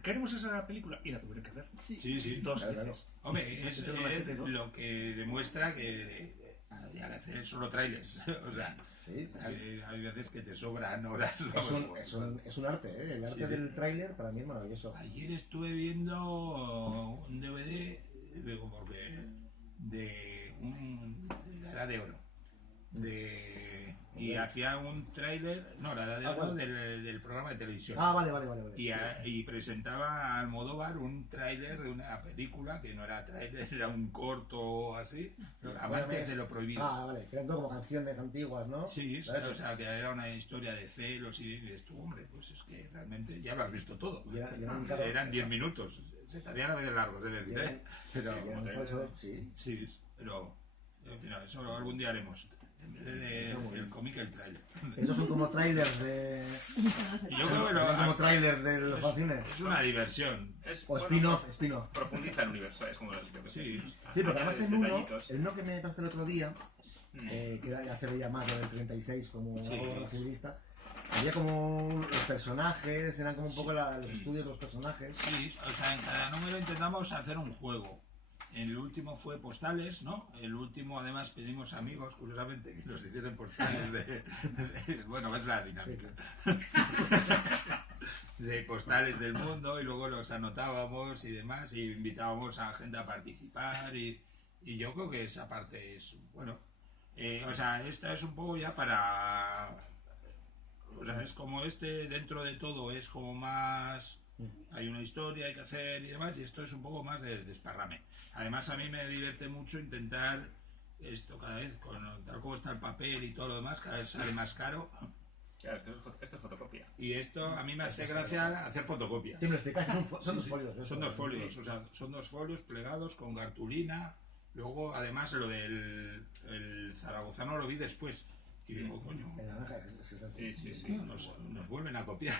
¿Queremos esa película? Y la tuvieron que ver. Sí. 2 Claro, veces. Hombre, es Machete, Machete, ¿no? lo que demuestra que hay que hacer solo trailers. O sea, Sí. hay veces que te sobran horas. Es un arte, ¿eh? El arte Sí. del tráiler para mí es maravilloso. Ayer estuve viendo un DVD de la Edad de Oro, de Y hacía un tráiler, no, la de oro del programa de televisión. Vale. Y presentaba a Almodóvar un tráiler de una película que no era tráiler, era un corto así, Amantes de lo prohibido. Vale, que eran todo como canciones antiguas, ¿no? Sí, o sea, que era una historia de celos y dices tú, hombre, pues es que realmente ya lo has visto todo. Eran 10 minutos, se estarían a veces largos, es decir, ¿eh? Pero, sí, pero mira, eso algún día haremos. En vez del cómic, el tráiler. Esos son como trailers de... Yo creo que son como trailers de los fanzines. Es una diversión. O spin-off. Profundiza el universo, es como lo que Sí, porque además el uno que me pasaste el otro día, que ya se veía más lo del 36 como algo racionalista, había como los personajes, eran como un poco los estudios de los personajes. Sí, o sea, en cada número intentamos hacer un juego. El último fue postales, ¿no? El último, además, pedimos amigos, curiosamente, que nos hiciesen postales bueno, es la dinámica. De postales del mundo, y luego los anotábamos y demás, y invitábamos a gente a participar, y yo creo que esa parte es, bueno, o sea, esta es un poco ya para... O sea, es como dentro de todo, es como más... Hay una historia, hay que hacer y demás, y esto es un poco más de desparrame. Además, a mí me divierte mucho intentar esto cada vez, tal como está el papel y todo lo demás, cada vez sale más caro. Claro, esto es fotocopia. Y esto a mí me hace gracia hacer fotocopias. Sí, me lo explicas, son 2 folios. Son 2 folios, o sea, son 2 folios plegados con cartulina. Luego, además, lo del zaragozano lo vi después. Y digo, coño, nos vuelven a copiar.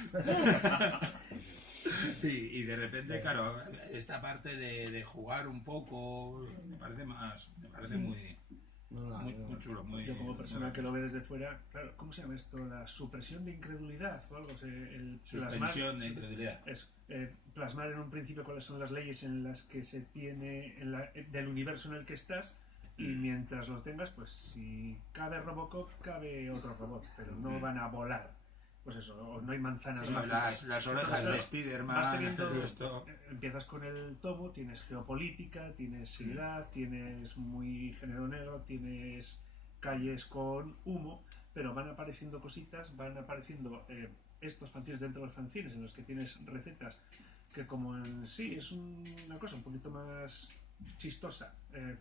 Y de repente, claro, esta parte de jugar un poco me parece muy chulo. Yo como persona que lo ve desde fuera, claro, ¿cómo se llama esto? La supresión de incredulidad o algo. Suspensión de incredulidad. Es plasmar en un principio cuáles son las leyes en las que se tiene del universo en el que estás. Y mientras los tengas, pues si cabe Robocop, cabe otro robot, pero no van a volar. Pues eso, o no hay manzanas mágicas. Las orejas de Spiderman, empiezas con el tomo, tienes geopolítica, tienes seriedad, tienes muy género negro, tienes calles con humo, pero van apareciendo cositas, van apareciendo estos fanzines dentro de los fanzines en los que tienes recetas que como en sí es una cosa un poquito más chistosa,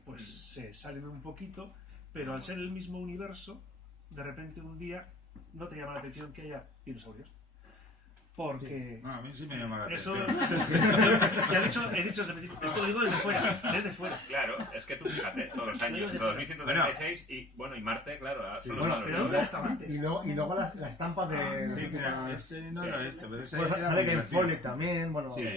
pues se salen un poquito, pero al ser el mismo universo, de repente un día no te llama la atención que haya dinosaurios. Porque... No, a mí sí me llama la eso, atención. he dicho, esto lo digo desde fuera. Claro, es que tú fíjate, todos los años, 2136 y bueno, y Marte, claro. Sí, pero ¿dónde estaba antes? Y luego las estampas de... Sí, mira, pero sale que en Follet también, bueno... Sí.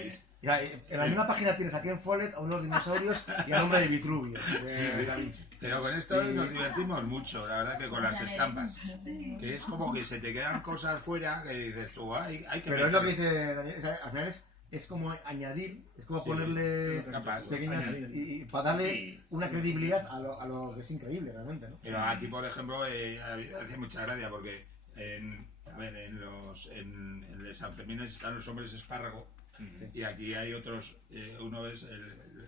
Ya, en la misma página tienes aquí en Follet a unos dinosaurios y al hombre de Vitruvio, de Da Vinci. Pero con esto nos divertimos mucho, la verdad que con las estampas. Que es como que se te quedan cosas fuera que dices tú, hay que... Pero es lo que dice Daniel, o sea, al final es como añadir, es como ponerle pequeñas... Y para darle una credibilidad a lo que es increíble realmente, ¿no? Pero aquí, por ejemplo, hace mucha gracia porque en el de San Fermín están los hombres espárrago. Y aquí hay otros, uno es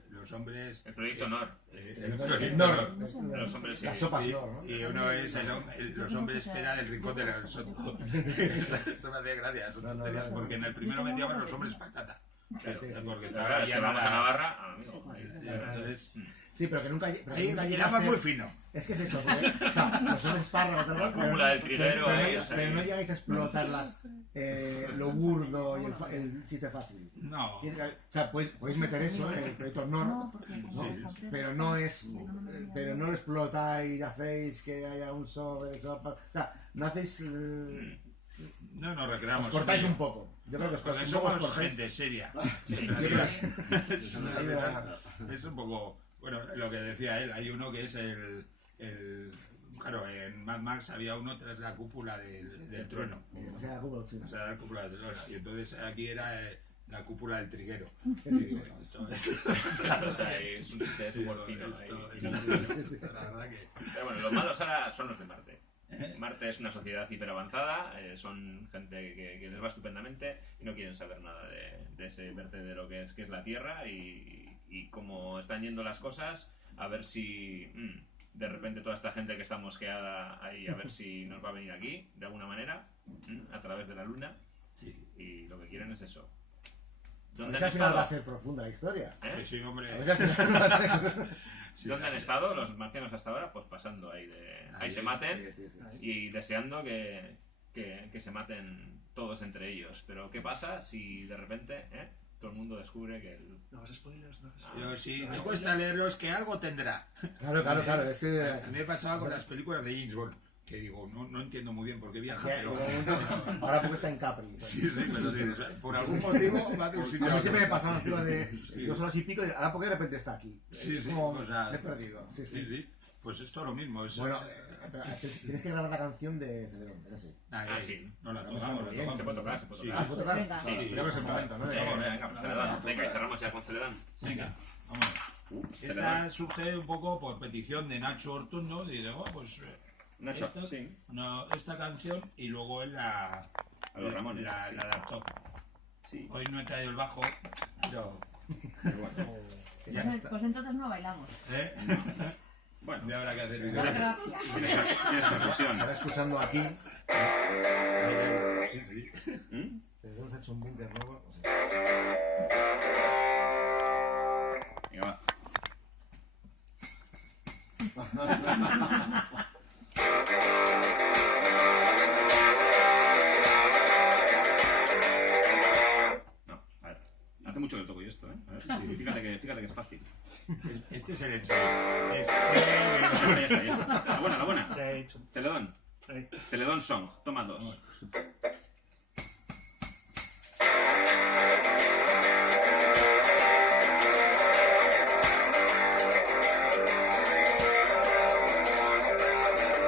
los hombres... El proyecto NOR. El proyecto NOR. Los hombres, las sopas NOR, ¿no? Y uno es los hombres espera del rincón del Soto. Eso me hacía gracia, son tonterías, porque en el primero metíamos los hombres patata. Claro, porque estaba ya vamos a Navarra, amigo. Entonces... Sí, pero que nunca llega a ser muy fino. Es que es eso, porque, o sea, los hombres espárragos, la cúpula del triguero, pero no llegáis a explotar lo burdo y el chiste fácil. No. O sea, podéis meter eso en el proyecto NOR, pero no lo explotáis, hacéis que haya un sobre, o sea, no hacéis... No nos recreamos. Os cortáis un poco. Yo creo que porque somos gente seria. Es un poco... Bueno, lo que decía él, hay uno que es claro, en Mad Max había uno tras la cúpula del trueno. O sea, la cúpula del trueno. Y entonces aquí era la cúpula del triguero. Y digo, esto es un chiste de fútbol fino. La verdad que... Pero bueno, los malos ahora son los de Marte. Marte es una sociedad hiperavanzada, son gente que les va estupendamente y no quieren saber nada de ese vertedero que es la Tierra y cómo están yendo las cosas, a ver si de repente toda esta gente que está mosqueada ahí a ver si nos va a venir aquí, de alguna manera, a través de la luna. Y lo que quieren es eso. ¿Dónde al final va a ser profunda la historia? Sí, hombre. ¿Dónde han estado los marcianos hasta ahora? Pues pasando ahí de... Ahí se maten y deseando que se maten todos entre ellos. Pero ¿qué pasa si de repente todo el mundo descubre que el... No hagas spoilers, no hagas Pero si me cuesta leerlos, que algo tendrá. Claro. A mí me pasaba con las películas de James Bond, que digo, no entiendo muy bien por qué viaja, pero... Ahora porque está en Capri. Sí, pero por algún motivo va de un sitio A a mí siempre me otro. pasaban las películas de 2 horas y pico, y ahora porque de repente está aquí. Sí, Como, o sea, me he perdido. Sí. Pues esto lo mismo. Bueno, tienes que grabar la canción de Celerón, esa sí. sí. No la Vamos tocamos, a ver bien, Se puede tocar, se puede tocar. ¿Puedo tocar? Venga. Sí, Pero es el momento, ¿no? Venga, pues Celedón. Venga, y cerramos ya con Celedón. Venga, vamos. Esta surge un poco por petición de Nacho Ortundo, y digo, pues... Nacho, esta, sí. esta canción, y luego él la... A los Ramones. La adaptó. Sí. Hoy no he traído el bajo, pero... Pues entonces no bailamos. Bueno, Ya habrá que hacer video. Gracias. tienes confusión. Estaba escuchando aquí. Sí. Celerón se ha hecho un búnker nuevo. Venga, va. No, a ver. Hace mucho que toco yo esto, ¿eh? A ver, fíjate que es fácil. Este es el ensayo. Ya está. La buena. Se ha hecho. Celedón. Ahí. Celedón Song. Toma 2.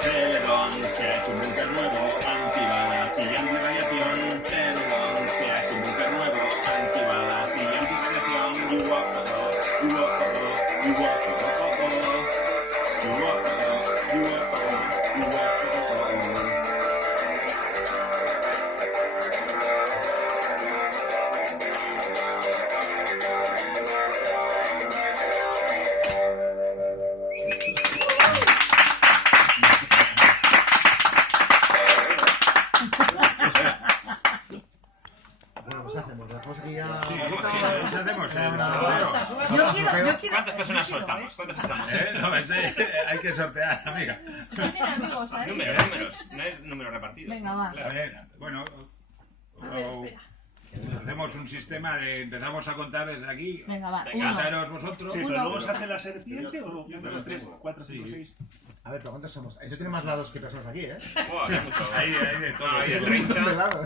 Celedón se ha hecho un búnker nuevo, antibalas y antirradiación. Celedón se ha hecho un búnker nuevo, antibalas y antirradiación. You walk, you walk, you walk, you walk, you walk, you walk. Bueno, pues ¿qué hacemos? ¿Dejamos aquí ya? Sí, ¿Poquito? pues hacemos el Yo quiero ¿Cuántas personas soltamos? ¿Cuántas estamos? No, ese hay que sortear, amiga. Son bien amigos, ¿sabes? Números. No hay números repartidos. Venga, va. A Claro. ver, bueno, Espera. hacemos un sistema de empezamos a contar desde aquí. Venga, va. Venga. Uno. Contaros vosotros. Sí, pero Uno. luego se hace la serpiente o los 3, 4, 5, Sí. 6. A ver, pero ¿cuántos somos? Eso tiene más lados que personas aquí, ¿eh? Buah, qué mucho. Ahí de todo. Ahí de Un montón 30. de lados.